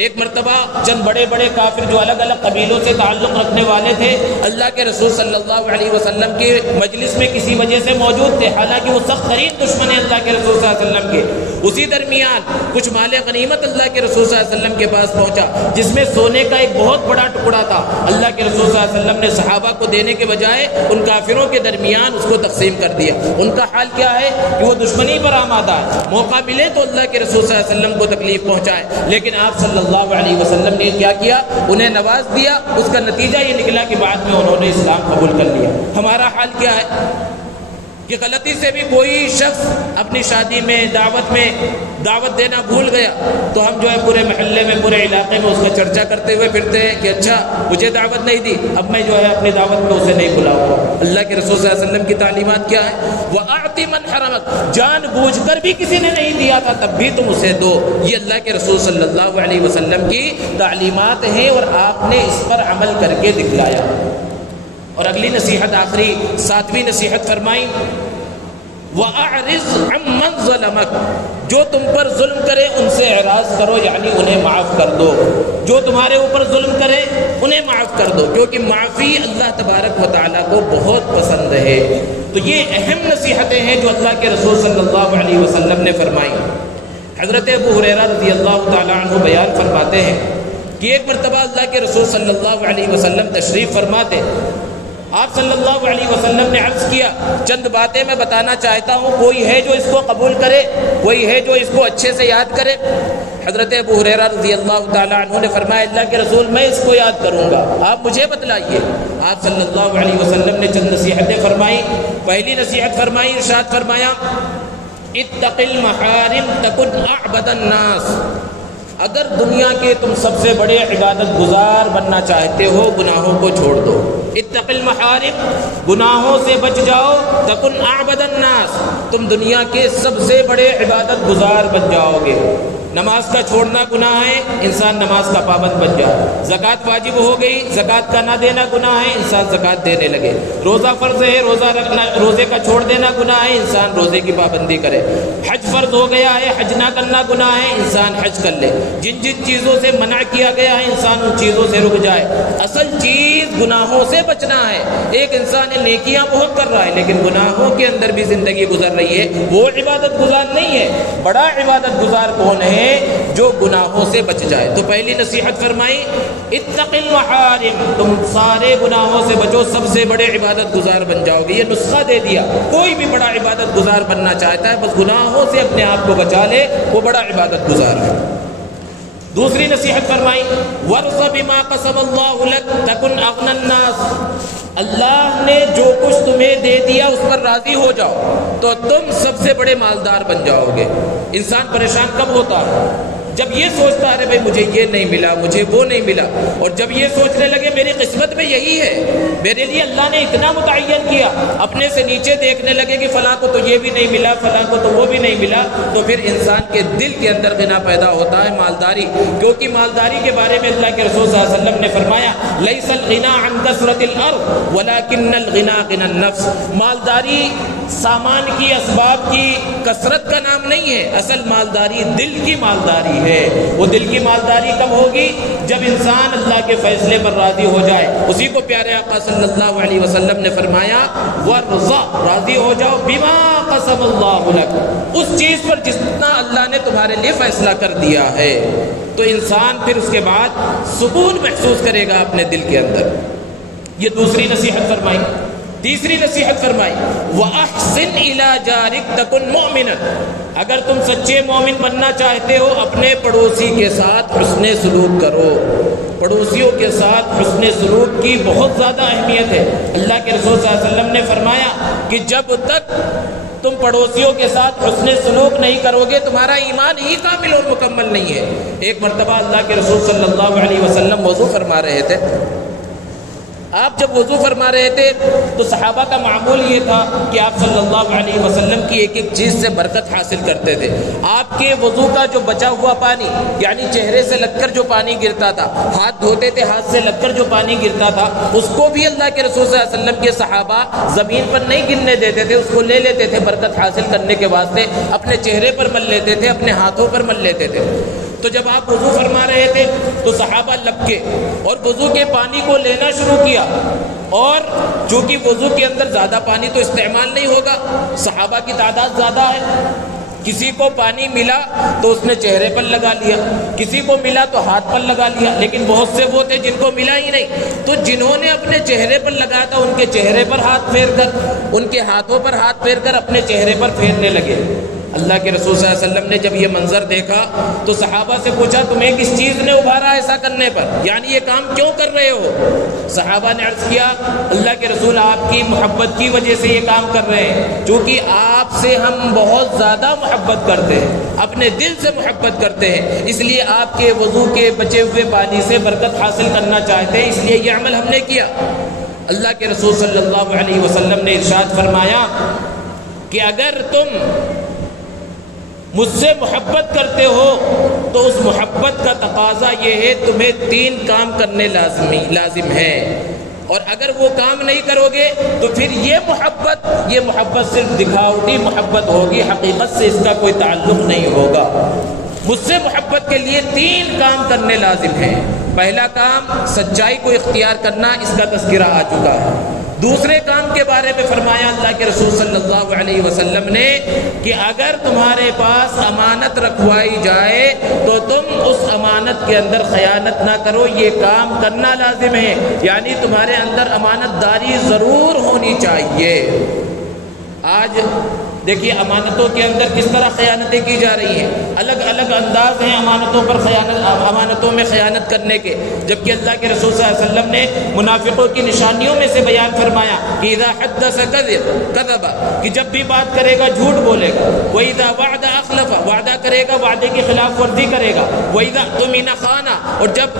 ایک مرتبہ چند بڑے بڑے کافر جو الگ الگ قبیلوں سے تعلق رکھنے والے تھے، اللہ کے رسول صلی اللہ علیہ وسلم کے مجلس میں کسی وجہ سے موجود تھے، حالانکہ وہ سخت ترین دشمن ہیں اللہ کے رسول صلی اللہ علیہ وسلم کے۔ اسی درمیان کچھ مال غنیمت اللہ کے رسول صلی اللہ علیہ وسلم کے پاس پہنچا، جس میں سونے کا ایک بہت بڑا ٹکڑا تھا۔ اللہ کے رسول صلی اللہ علیہ وسلم نے صحابہ کو دینے کے بجائے ان کافروں کے درمیان اس کو تقسیم کر دیا۔ ان کا حال کیا ہے کہ وہ دشمنی پر آمادہ ہے، موقع ملے تو اللہ کے رسول صلی اللہ علیہ وسلم کو تکلیف پہنچائے، لیکن آپ صلی اللہ علیہ وسلم نے کیا کیا؟ انہیں نواز دیا۔ اس کا نتیجہ یہ نکلا کہ بعد میں انہوں نے اسلام قبول کر لیا۔ ہمارا حال کیا ہے کہ غلطی سے بھی کوئی شخص اپنی شادی میں دعوت دینا بھول گیا تو ہم جو ہے پورے محلے میں پورے علاقے میں اس کا چرچا کرتے ہوئے پھرتے ہیں کہ اچھا مجھے دعوت نہیں دی، اب میں جو ہے اپنی دعوت میں اسے نہیں بلاؤں گا۔ اللہ کے رسول صلی اللہ علیہ وسلم کی تعلیمات کیا ہے؟ وَأَعْطِ مَنْ حَرَمَكَ، جان بوجھ کر بھی کسی نے نہیں دیا تھا تب بھی تم اسے دو۔ یہ اللہ کے رسول صلی اللہ علیہ وسلم کی تعلیمات ہیں اور آپ نے اس پر عمل کر کے دکھلایا۔ اور اگلی نصیحت، آخری ساتویں نصیحت فرمائی وَأَعْرِضْ عَمَّنْ ظَلَمَكَ، جو تم پر ظلم کرے ان سے اعراض کرو، یعنی انہیں معاف کر دو۔ جو تمہارے اوپر ظلم کرے انہیں معاف کر دو، کیونکہ معافی اللہ تبارک و تعالیٰ کو بہت پسند ہے۔ تو یہ اہم نصیحتیں ہیں جو اللہ کے رسول صلی اللہ علیہ وسلم نے فرمائی۔ حضرت ابو ہریرہ رضی اللہ تعالیٰ عنہ بیان فرماتے ہیں کہ ایک مرتبہ اللہ کے رسول صلی اللہ علیہ وسلم تشریف فرماتے، آپ صلی اللہ علیہ وسلم نے عرض کیا چند باتیں میں بتانا چاہتا ہوں، کوئی ہے جو اس کو قبول کرے، کوئی ہے جو اس کو اچھے سے یاد کرے؟ حضرت ابو ہریرہ رضی اللہ تعالیٰ عنہ نے فرمایا اللہ کے رسول میں اس کو یاد کروں گا، آپ مجھے بتلائیے۔ آپ صلی اللہ علیہ وسلم نے چند نصیحتیں فرمائی۔ پہلی نصیحت فرمائی، ارشاد فرمایا اتق المحارم تکن اعبد الناس، اگر دنیا کے تم سب سے بڑے عبادت گزار بننا چاہتے ہو گناہوں کو چھوڑ دو۔ اتق المحارم، گناہوں سے بچ جاؤ، تکن اعبد الناس، تم دنیا کے سب سے بڑے عبادت گزار بن جاؤ گے۔ نماز کا چھوڑنا گناہ ہے، انسان نماز کا پابند بن جائے۔ زکوٰۃ واجب ہو گئی، زکوٰۃ کا نہ دینا گناہ ہے، انسان زکوٰۃ دینے لگے۔ روزہ فرض ہے، روزہ رکھنا، روزے کا چھوڑ دینا گناہ ہے، انسان روزے کی پابندی کرے۔ حج فرض ہو گیا ہے، حج نہ کرنا گناہ ہے، انسان حج کر لے۔ جن جن چیزوں سے منع کیا گیا ہے انسان ان چیزوں سے رک جائے۔ اصل چیز گناہوں سے بچنا ہے۔ ایک انسان نیکیاں بہت کر رہا ہے لیکن گناہوں کے اندر بھی زندگی گزر رہی ہے، وہ عبادت گزار نہیں ہے۔ بڑا عبادت گزار کون ہے؟ جو گناہوں سے بچ جائے۔ تو پہلی نصیحت فرمائی اتق المحارم، تم سارے گناہوں سے بچو، سب سے بڑے عبادت گزار بن جاؤ گے۔ یہ نسخہ دے دیا، کوئی بھی بڑا عبادت گزار بننا چاہتا ہے بس گناہوں سے اپنے آپ کو بچا لے، وہ بڑا عبادت گزار ہے۔ دوسری نصیحت فرمائی وَارْضَ بِمَا قَسَمَ اللَّهُ لَكَ تَكُنْ أَغْنَى النَّاسِ، اللہ نے جو کچھ تمہیں دے دیا اس پر راضی ہو جاؤ تو تم سب سے بڑے مالدار بن جاؤ گے۔ انسان پریشان کب ہوتا ہے؟ جب یہ سوچتا ہے بھائی مجھے یہ نہیں ملا، مجھے وہ نہیں ملا، اور جب یہ سوچنے لگے میری قسمت میں یہی ہے، میرے لیے اللہ نے اتنا متعین کیا، اپنے سے نیچے دیکھنے لگے کہ فلاں کو تو یہ بھی نہیں ملا، فلاں کو تو وہ بھی نہیں ملا، تو پھر انسان کے دل کے اندر غنا پیدا ہوتا ہے، مالداری۔ کیونکہ مالداری کے بارے میں اللہ کے رسول صلی اللہ علیہ وسلم نے فرمایا لیس الغنا عن کثرت الارض ولکن الغنا غنى النفس، مالداری سامان کی، اسباب کی کثرت کا نام نہیں ہے، اصل مالداری دل کی مالداری ہے۔ وہ دل کی مالداری کب ہوگی؟ جب انسان اللہ کے فیصلے پر راضی ہو جائے۔ اسی کو پیارے آقا صلی اللہ علیہ وسلم نے فرمایا وَارْضَ، راضی ہو جاؤ بِمَا قَسَمَ اللَّهُ لَكَ، اس چیز پر جتنا اللہ نے تمہارے لیے فیصلہ کر دیا ہے، تو انسان پھر اس کے بعد سکون محسوس کرے گا اپنے دل کے اندر۔ یہ دوسری نصیحت فرمائی۔ تیسری نصیحت فرمائی وَأَحْسِنْ إِلَى جَارِكَ تَكُنْ مُؤْمِنًا، اگر تم سچے مومن بننا چاہتے ہو اپنے پڑوسی کے ساتھ حسن سلوک کرو۔ پڑوسیوں کے ساتھ حسن سلوک کی بہت زیادہ اہمیت ہے۔ اللہ کے رسول صلی اللہ علیہ وسلم نے فرمایا کہ جب تک تم پڑوسیوں کے ساتھ حسن سلوک نہیں کرو گے تمہارا ایمان ہی کامل اور مکمل نہیں ہے۔ ایک مرتبہ اللہ کے رسول صلی اللہ علیہ وسلم وضو فرما رہے تھے۔ آپ جب وضو فرما رہے تھے تو صحابہ کا معمول یہ تھا کہ آپ صلی اللہ علیہ وسلم کی ایک ایک چیز سے برکت حاصل کرتے تھے۔ آپ کے وضو کا جو بچا ہوا پانی، یعنی چہرے سے لگ کر جو پانی گرتا تھا، ہاتھ دھوتے تھے ہاتھ سے لگ کر جو پانی گرتا تھا، اس کو بھی اللہ کے رسول صلی اللہ علیہ وسلم کے صحابہ زمین پر نہیں گرنے دیتے تھے، اس کو لے لیتے تھے برکت حاصل کرنے کے واسطے، اپنے چہرے پر مل لیتے تھے، اپنے ہاتھوں پر مل لیتے تھے۔ تو جب آپ وضو فرما رہے تھے تو صحابہ لپکے اور وضو کے پانی کو لینا شروع کیا، اور چونکہ وضو کے اندر زیادہ پانی تو استعمال نہیں ہوگا، صحابہ کی تعداد زیادہ ہے، کسی کو پانی ملا تو اس نے چہرے پر لگا لیا، کسی کو ملا تو ہاتھ پر لگا لیا، لیکن بہت سے وہ تھے جن کو ملا ہی نہیں، تو جنہوں نے اپنے چہرے پر لگایا تھا ان کے چہرے پر ہاتھ پھیر کر، ان کے ہاتھوں پر ہاتھ پھیر کر اپنے چہرے پر پھیرنے لگے۔ اللہ کے رسول صلی اللہ علیہ وسلم نے جب یہ منظر دیکھا تو صحابہ سے پوچھا تمہیں کس چیز نے ابھارا ایسا کرنے پر، یعنی یہ کام کیوں کر رہے ہو؟ صحابہ نے عرض کیا اللہ کے رسول آپ کی محبت کی وجہ سے یہ کام کر رہے ہیں، چونکہ آپ سے ہم بہت زیادہ محبت کرتے ہیں، اپنے دل سے محبت کرتے ہیں، اس لیے آپ کے وضو کے بچے ہوئے پانی سے برکت حاصل کرنا چاہتے ہیں، اس لیے یہ عمل ہم نے کیا۔ اللہ کے رسول صلی اللہ علیہ وسلم نے ارشاد فرمایا کہ اگر تم مجھ سے محبت کرتے ہو تو اس محبت کا تقاضا یہ ہے تمہیں 3 کام کرنے لازم ہے، اور اگر وہ کام نہیں کرو گے تو پھر یہ محبت صرف دکھاوٹی محبت ہوگی، حقیقت سے اس کا کوئی تعلق نہیں ہوگا۔ مجھ سے محبت کے لیے 3 کام کرنے لازم ہیں۔ پہلا کام سچائی کو اختیار کرنا، اس کا تذکرہ آ چکا ہے۔ دوسرے کام کے بارے میں فرمایا اللہ کے رسول صلی اللہ علیہ وسلم نے کہ اگر تمہارے پاس امانت رکھوائی جائے تو تم اس امانت کے اندر خیانت نہ کرو، یہ کام کرنا لازم ہے، یعنی تمہارے اندر امانت داری ضرور ہونی چاہیے۔ آج دیکھیے امانتوں کے اندر کس طرح خیانتیں کی جا رہی ہیں، الگ الگ انداز ہیں امانتوں میں خیانت کرنے کے، جبکہ اللہ کے رسول صلی اللہ علیہ وسلم نے منافقوں کی نشانیوں میں سے بیان فرمایا کہ اذا حدث کذب، کہ جب بھی بات کرے گا جھوٹ بولے گا، واذا وعد اخلف، وعدہ کرے گا وعدے کی خلاف ورزی کرے گا، واذا اؤتمن خان، اور جب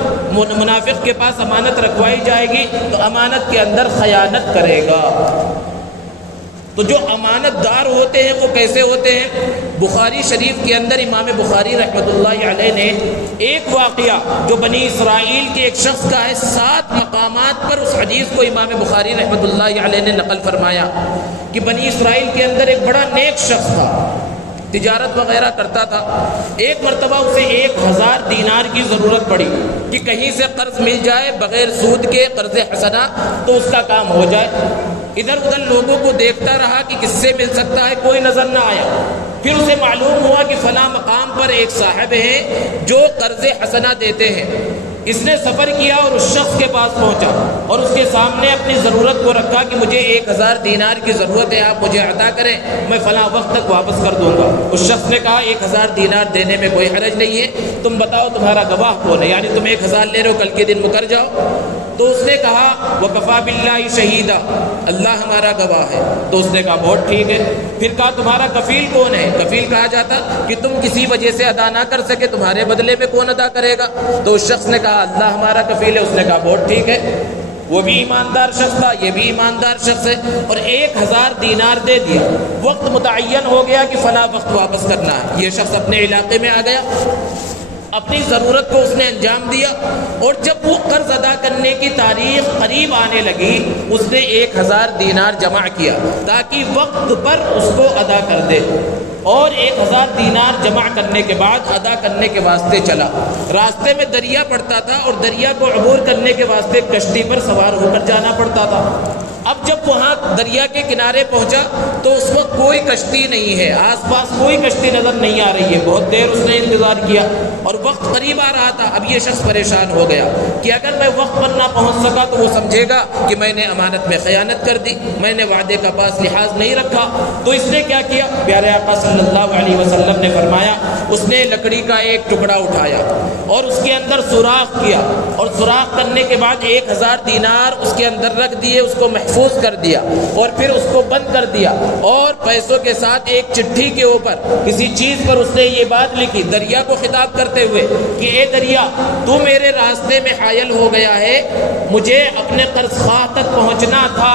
منافق کے پاس امانت رکھوائی جائے گی تو امانت کے اندر خیانت کرے گا۔ تو جو امانت دار ہوتے ہیں وہ کیسے ہوتے ہیں؟ بخاری شریف کے اندر امام بخاری رحمۃ اللہ علیہ نے ایک واقعہ جو بنی اسرائیل کے ایک شخص کا ہے، 7 مقامات پر اس حدیث کو امام بخاری رحمۃ اللہ علیہ نے نقل فرمایا کہ بنی اسرائیل کے اندر ایک بڑا نیک شخص تھا، تجارت وغیرہ کرتا تھا۔ ایک مرتبہ اسے 1000 دینار کی ضرورت پڑی کہ کہیں سے قرض مل جائے بغیر سود کے، قرض حسنہ، تو اس کا کام ہو جائے۔ ادھر ادھر لوگوں کو دیکھتا رہا کہ کس سے مل سکتا ہے، کوئی نظر نہ آیا۔ پھر اسے معلوم ہوا کہ فلاں مقام پر ایک صاحب ہیں جو قرض حسنہ دیتے ہیں، اس نے سفر کیا اور اس شخص کے پاس پہنچا اور اس کے سامنے اپنی ضرورت کو رکھا کہ مجھے 1000 دینار کی ضرورت ہے، آپ مجھے عطا کریں، میں فلاں وقت تک واپس کر دوں گا۔ اس شخص نے کہا 1000 دینار دینے میں کوئی حرج نہیں ہے، تم بتاؤ تمہارا گواہ کون ہے، یعنی تم 1000 لے رہے ہو، کل کے دن مکر جاؤ۔ تو اس نے کہا وَكَفَى بِاللَّهِ شَهِيدًا، اللہ ہمارا گواہ ہے۔ تو اس نے کہا بہت ٹھیک ہے۔ پھر کہا تمہارا کفیل کون ہے؟ کفیل کہا جاتا کہ تم کسی وجہ سے ادا نہ کر سکے تمہارے بدلے میں کون ادا کرے گا؟ تو اس شخص نے کہا اللہ ہمارا کفیل ہے۔ اس نے کہا بہت ٹھیک ہے۔ وہ بھی ایماندار شخص تھا، یہ بھی ایماندار شخص ہے، اور 1000 دینار دے دیا۔ وقت متعین ہو گیا کہ فلاں وقت واپس کرنا ہے۔ یہ شخص اپنے علاقے میں آ گیا، اپنی ضرورت کو اس نے انجام دیا، اور جب وہ قرض ادا کرنے کی تاریخ قریب آنے لگی اس نے 1000 دینار جمع کیا تاکہ وقت پر اس کو ادا کر دے، اور 1000 دینار جمع کرنے کے بعد ادا کرنے کے واسطے چلا۔ راستے میں دریا پڑتا تھا اور دریا کو عبور کرنے کے واسطے کشتی پر سوار ہو کر جانا پڑتا تھا۔ اب جب وہاں دریا کے کنارے پہنچا تو اس وقت کوئی کشتی نہیں ہے، آس پاس کوئی کشتی نظر نہیں آ رہی ہے۔ بہت دیر اس نے انتظار کیا اور وقت قریب آ رہا تھا۔ اب یہ شخص پریشان ہو گیا کہ اگر میں وقت پر نہ پہنچ سکا تو وہ سمجھے گا کہ میں نے امانت میں خیانت کر دی، میں نے وعدے کا پاس لحاظ نہیں رکھا۔ تو اس نے کیا کیا؟ پیارے آقا صلی اللہ علیہ وسلم نے فرمایا اس نے لکڑی کا ایک ٹکڑا اٹھایا اور اس کے اندر سوراخ کیا، اور سوراخ کرنے کے بعد 1000 دینار اس کے اندر رکھ دیے، اس کو محفوظ کر دیا، اور پھر اس کو بند کر دیا، اور پیسوں کے ساتھ ایک چٹھی کے اوپر کسی چیز پر اس نے یہ بات لکھی، دریا کو خطاب کرتے ہوئے کہ اے دریا تو میرے راستے میں حائل ہو گیا ہے، مجھے اپنے قرض خواہ تک پہنچنا تھا،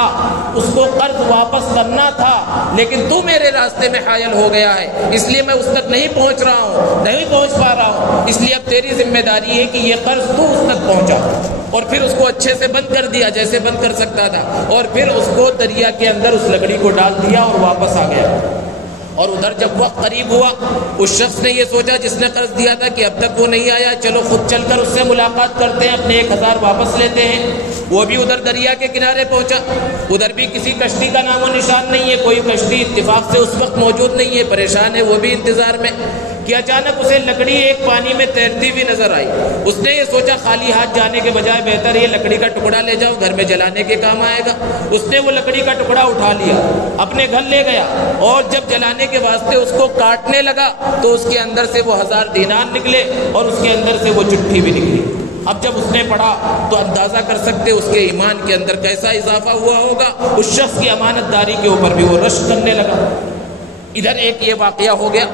اس کو قرض واپس کرنا تھا، لیکن تو میرے راستے میں حائل ہو گیا ہے، اس لیے میں اس تک نہیں پہنچ رہا ہوں، نہیں پہنچ پا رہا ہوں، اس لیے اب تیری ذمہ داری ہے کہ یہ قرض تو اس تک پہنچا۔ اور پھر اس کو اچھے سے بند کر دیا جیسے بند کر سکتا تھا، اور پھر اس کو دریا کے اندر اس لکڑی کو ڈال دیا اور واپس آ گیا۔ اور ادھر جب وقت قریب ہوا اس شخص نے یہ سوچا جس نے قرض دیا تھا کہ اب تک وہ نہیں آیا، چلو خود چل کر اس سے ملاقات کرتے ہیں، اپنے 1000 واپس لیتے ہیں۔ وہ بھی ادھر دریا کے کنارے پہنچا، ادھر بھی کسی کشتی کا نام و نشان نہیں ہے، کوئی کشتی اتفاق سے اس وقت موجود نہیں ہے، پریشان ہے وہ بھی انتظار میں کہ اچانک اسے لکڑی ایک پانی میں تیرتی ہوئی نظر آئی۔ اس نے یہ سوچا خالی ہاتھ جانے کے بجائے بہتر یہ لکڑی کا ٹکڑا لے جاؤ، گھر میں جلانے کے کام آئے گا۔ اس نے وہ لکڑی کا ٹکڑا اٹھا لیا، اپنے گھر لے گیا، اور جب جلانے کے واسطے اس کو کاٹنے لگا تو اس کے اندر سے وہ 1000 دینار نکلے اور اس کے اندر سے وہ چٹھی بھی نکلی۔ اب جب اس نے پڑھا تو اندازہ کر سکتے اس کے ایمان کے اندر کیسا اضافہ ہوا ہوگا۔ اس شخص کی امانت داری کے اوپر بھی وہ رشک کرنے لگا۔ ادھر ایک یہ واقعہ ہو گیا،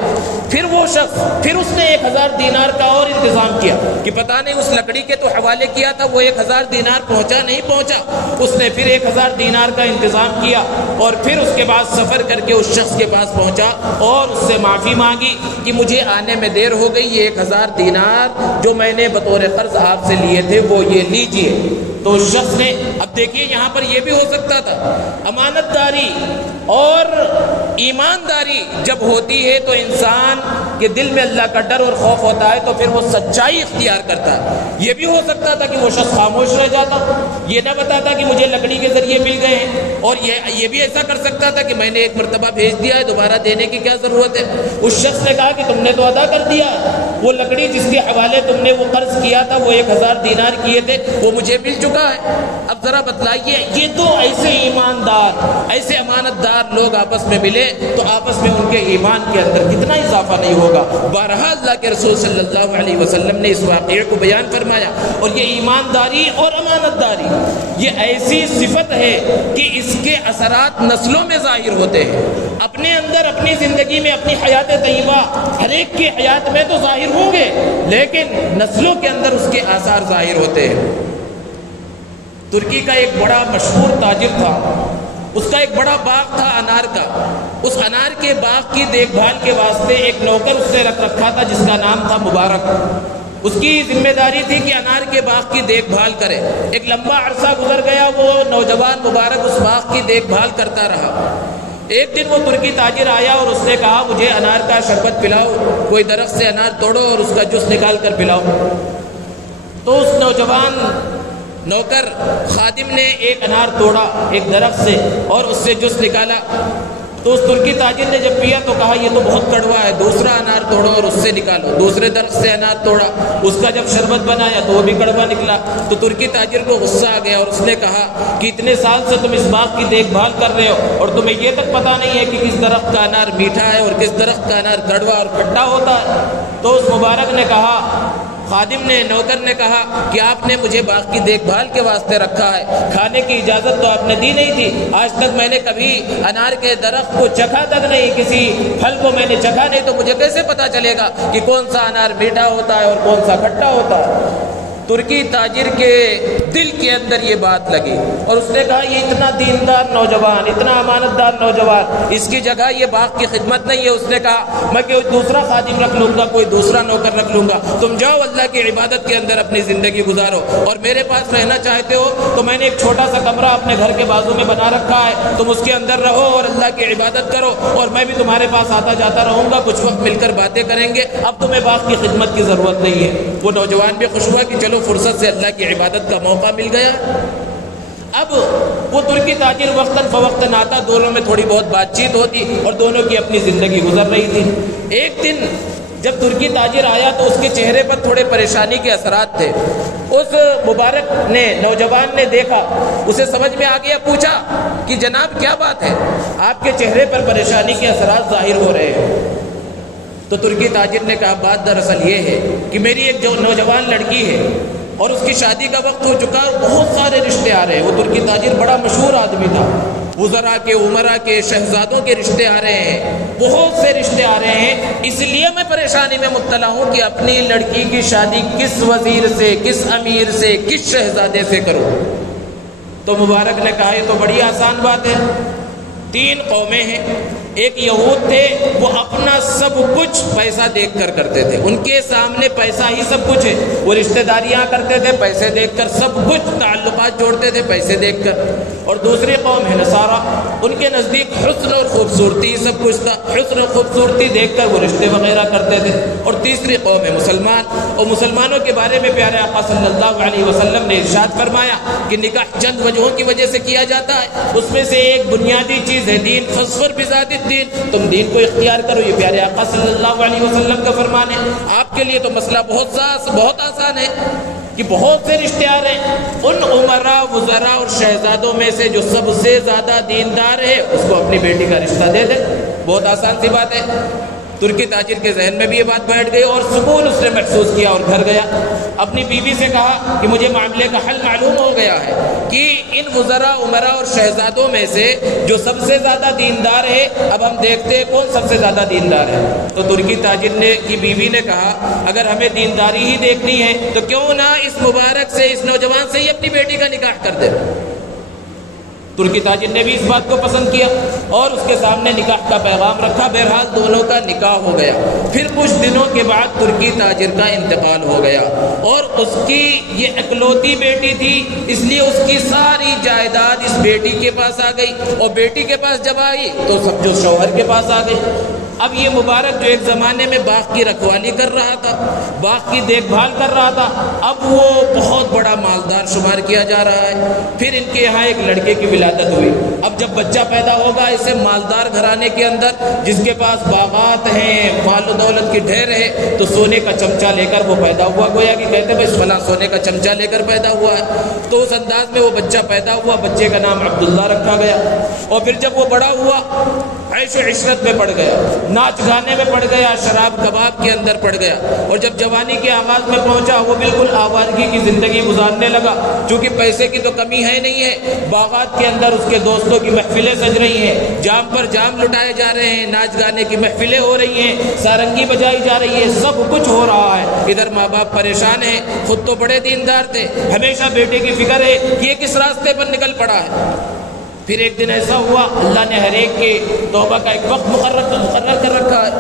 پھر وہ شخص پھر اس نے 1000 دینار کا اور انتظام کیا کہ پتہ نہیں اس لکڑی کے تو حوالے کیا تھا، وہ 1000 دینار پہنچا نہیں پہنچا۔ اس نے پھر 1000 دینار کا انتظام کیا، اور پھر اس کے بعد سفر کر کے اس شخص کے پاس پہنچا اور اس سے معافی مانگی کہ مجھے آنے میں دیر ہو گئی، یہ 1000 دینار جو میں نے بطور قرض آپ سے لیے تھے وہ یہ لیجئے۔ تو اس شخص نے، اب دیکھیے یہاں پر یہ بھی ہو سکتا تھا، امانت داری اور ایمانداری جب ہوتی ہے تو انسان کے دل میں اللہ کا ڈر اور خوف ہوتا ہے تو پھر وہ سچائی اختیار کرتا ہے۔ یہ بھی ہو سکتا تھا کہ وہ شخص خاموش رہ جاتا، یہ نہ بتاتا کہ مجھے لکڑی کے ذریعے مل گئے ہیں، اور یہ بھی ایسا کر سکتا تھا کہ میں نے ایک مرتبہ بھیج دیا ہے، دوبارہ دینے کی کیا ضرورت ہے۔ اس شخص نے کہا کہ تم نے تو ادا کر دیا، وہ لکڑی جس کے حوالے تم نے وہ قرض کیا تھا، وہ 1000 دینار کیے تھے، وہ مجھے مل چکا ہے۔ اب ذرا بتلائیے، یہ تو ایسے ایماندار، ایسے امانت دار لوگ آپس میں ملے تو آپس میں ان کے ایمان کے اندر کتنا اضافہ نہیں ہوگا۔ بہرحال اللہ کے رسول صلی اللہ علیہ وسلم نے اس واقعے کو بیان فرمایا، اور یہ ایمانداری اور امانت داری یہ ایسی صفت ہے کہ اس کے اثرات نسلوں میں ظاہر ہوتے ہیں۔ اپنے اندر اپنی زندگی میں اپنی حیات طیبہ ہر ایک کی حیات میں تو ظاہر ہوں گے، لیکن نسلوں کے اندر اس کے آثار ظاہر ہوتے ہیں۔ ترکی کا ایک بڑا مشہور تاجر تھا، اس کا ایک بڑا باغ تھا انار کا۔ اس انار کے باغ کی دیکھ بھال کے واسطے ایک نوکر اس نے رکھ رکھا تھا جس کا نام تھا مبارک۔ اس کی ذمہ داری تھی کہ انار کے باغ کی دیکھ بھال کرے۔ ایک لمبا عرصہ گزر گیا، وہ نوجوان مبارک اس باغ کی دیکھ بھال کرتا رہا۔ ایک دن وہ ترکی تاجر آیا اور اس نے کہا مجھے انار کا شربت پلاؤ، کوئی درخت سے انار توڑو اور اس کا جوس نکال کر پلاؤ۔ تو اس نوجوان نوکر خادم نے ایک انار توڑا ایک درخت سے اور اس سے جوس نکالا۔ تو تو اس ترکی تاجر نے جب پیا تو کہا یہ تو بہت کڑوا ہے، دوسرا انار توڑو اور اس سے نکالو۔ دوسرے درخت سے انار توڑا، اس کا جب شربت بنایا تو وہ بھی کڑوا نکلا۔ تو ترکی تاجر کو غصہ آ گیا اور اس نے کہا کہ اتنے سال سے تم اس باغ کی دیکھ بھال کر رہے ہو اور تمہیں یہ تک پتہ نہیں ہے کہ کس درخت کا انار میٹھا ہے اور کس درخت کا انار کڑوا اور کھٹا ہوتا ہے۔ تو اس مبارک نے کہا، خادم نے، نوکر نے کہا کہ آپ نے مجھے باغ کی دیکھ بھال کے واسطے رکھا ہے، کھانے کی اجازت تو آپ نے دی نہیں تھی، آج تک میں نے کبھی انار کے درخت کو چکھا تک نہیں، کسی پھل کو میں نے چکھا نہیں، تو مجھے کیسے پتا چلے گا کہ کون سا انار میٹھا ہوتا ہے اور کون سا کھٹا ہوتا ہے۔ ترکی تاجر کے دل کے اندر یہ بات لگی اور اس نے کہا یہ اتنا دیندار نوجوان، اتنا امانت دار نوجوان، اس کی جگہ یہ باغ کی خدمت نہیں ہے۔ اس نے کہا میں کوئی دوسرا خادم رکھ لوں گا، کوئی دوسرا نوکر رکھ لوں گا، تم جاؤ اللہ کی عبادت کے اندر اپنی زندگی گزارو، اور میرے پاس رہنا چاہتے ہو تو میں نے ایک چھوٹا سا کمرہ اپنے گھر کے بازو میں بنا رکھا ہے، تم اس کے اندر رہو اور اللہ کی عبادت کرو، اور میں بھی تمہارے پاس آتا جاتا رہوں گا، کچھ وقت مل کر باتیں کریں گے، اب تمہیں باغ کی خدمت کی ضرورت نہیں ہے۔ وہ نوجوان بھی خوش ہوا کہ چلو فرصت سے اللہ کی عبادت کا موقع مل گیا۔ اب وہ ترکی تاجر وقتاً فوقتاً آتا، دونوں میں تھوڑی بہت بات چیت ہوتی اور دونوں کی اپنی زندگی گزر رہی تھی۔ ایک دن جب ترکی تاجر آیا تو اس کے چہرے پر تھوڑے پریشانی کے اثرات تھے۔ اس مبارک نے، نوجوان نے دیکھا، اسے سمجھ میں آ گیا، پوچھا کہ جناب کیا بات ہے، آپ کے چہرے پر پریشانی کے اثرات ظاہر ہو رہے ہیں۔ تو ترکی تاجر نے کہا بات دراصل یہ ہے کہ میری ایک جو نوجوان لڑکی ہے اور اس کی شادی کا وقت ہو چکا اور بہت سارے رشتے آ رہے ہیں۔ وہ ترکی تاجر بڑا مشہور آدمی تھا، وزراء کے، عمراء کے، شہزادوں کے رشتے آ رہے ہیں، بہت سے رشتے آ رہے ہیں، اس لیے میں پریشانی میں مبتلا ہوں کہ اپنی لڑکی کی شادی کس وزیر سے، کس امیر سے، کس شہزادے سے کروں۔ تو مبارک نے کہا یہ تو بڑی آسان بات ہے، 3 قومیں ہیں، ایک یہود تھے، وہ اپنا سب کچھ پیسہ دیکھ کر کرتے تھے، ان کے سامنے پیسہ ہی سب کچھ ہے، وہ رشتہ داریاں کرتے تھے پیسے دیکھ کر، سب کچھ تعلقات جوڑتے تھے پیسے دیکھ کر۔ اور دوسری قوم ہے نصارہ، ان کے نزدیک حسن اور خوبصورتی سب کچھ تھا، حسن اور خوبصورتی دیکھ کر وہ رشتے وغیرہ کرتے تھے۔ اور تیسری قوم ہے مسلمان، اور مسلمانوں کے بارے میں پیارے آقا صلی اللہ علیہ وسلم نے ارشاد فرمایا کہ نکاح چند وجہوں کی وجہ سے کیا جاتا ہے، اس میں سے ایک بنیادی چیز ہے دین، فاظفر بذات الدین، تم دین کو اختیار کرو، یہ پیارے آقا صلی اللہ علیہ وسلم کا فرمان ہے۔ آپ کے لیے تو مسئلہ بہت آسان ہے کہ بہت سے رشتے آ رہے ہیں، ان عمراء، وزراء اور شہزادوں میں سے جو سب سے زیادہ دیندار ہے اس کو اپنی بیٹی کا رشتہ دے دے، بہت آسان سی بات ہے۔ ترکی تاجر کے ذہن میں بھی یہ بات بیٹھ گئی اور سکون اس نے محسوس کیا اور گھر گیا، اپنی بیوی سے کہا کہ مجھے معاملے کا حل معلوم ہو گیا ہے کہ ان وزراء، عمراء اور شہزادوں میں سے جو سب سے زیادہ دیندار ہے، اب ہم دیکھتے ہیں کون سب سے زیادہ دیندار ہے۔ تو ترکی تاجر کی بیوی نے کہا اگر ہمیں دینداری ہی دیکھنی ہے تو کیوں نہ اس مبارک سے، اس نوجوان سے ہی اپنی بیٹی کا نکاح کر دے۔ ترکی تاجر نے بھی اس بات کو پسند کیا اور اس کے سامنے نکاح کا پیغام رکھا، بہرحال دونوں کا نکاح ہو گیا۔ پھر کچھ دنوں کے بعد ترکی تاجر کا انتقال ہو گیا اور اس کی یہ اکلوتی بیٹی تھی، اس لیے اس کی ساری جائیداد اس بیٹی کے پاس آ گئی، اور بیٹی کے پاس جب آئی تو سب جو شوہر کے پاس آ گئی۔ اب یہ مبارک جو ایک زمانے میں باغ کی رکھوالی کر رہا تھا، باغ کی دیکھ بھال کر رہا تھا، اب وہ بہت بڑا مالدار شمار کیا جا رہا ہے۔ پھر ان کے یہاں ایک لڑکے کی ولادت ہوئی۔ اب جب بچہ پیدا ہوگا اسے مالدار گھرانے کے اندر، جس کے پاس باغات ہیں، مال و دولت کی ڈھیر ہے، تو سونے کا چمچہ لے کر وہ پیدا ہوا، گویا کہ کہتے ہیں فلاں سونے کا چمچہ لے کر پیدا ہوا ہے۔ تو اس انداز میں وہ بچہ پیدا ہوا، بچے کا نام عبداللہ رکھا گیا۔ اور پھر جب وہ بڑا ہوا، عیش و عشرت میں پڑ گیا، ناچ گانے میں پڑ گیا، شراب کباب کے اندر پڑ گیا، اور جب جوانی کے آغاز میں پہنچا وہ بالکل آوارگی کی زندگی گزارنے لگا، چونکہ پیسے کی تو کمی ہے نہیں ہے۔ باغات کے اندر اس کے دوستوں کی محفلیں سج رہی ہیں، جام پر جام لٹائے جا رہے ہیں، ناچ گانے کی محفلیں ہو رہی ہیں، سارنگی بجائی جا رہی ہے، سب کچھ ہو رہا ہے۔ ادھر ماں باپ پریشان ہیں، خود تو بڑے دیندار تھے، ہمیشہ بیٹے کی فکر ہے کہ یہ کس راستے پر نکل پڑا ہے۔ پھر ایک دن ایسا ہوا، اللہ نے ہر ایک کے توبہ کا ایک وقت مقرر کر رکھا ہے۔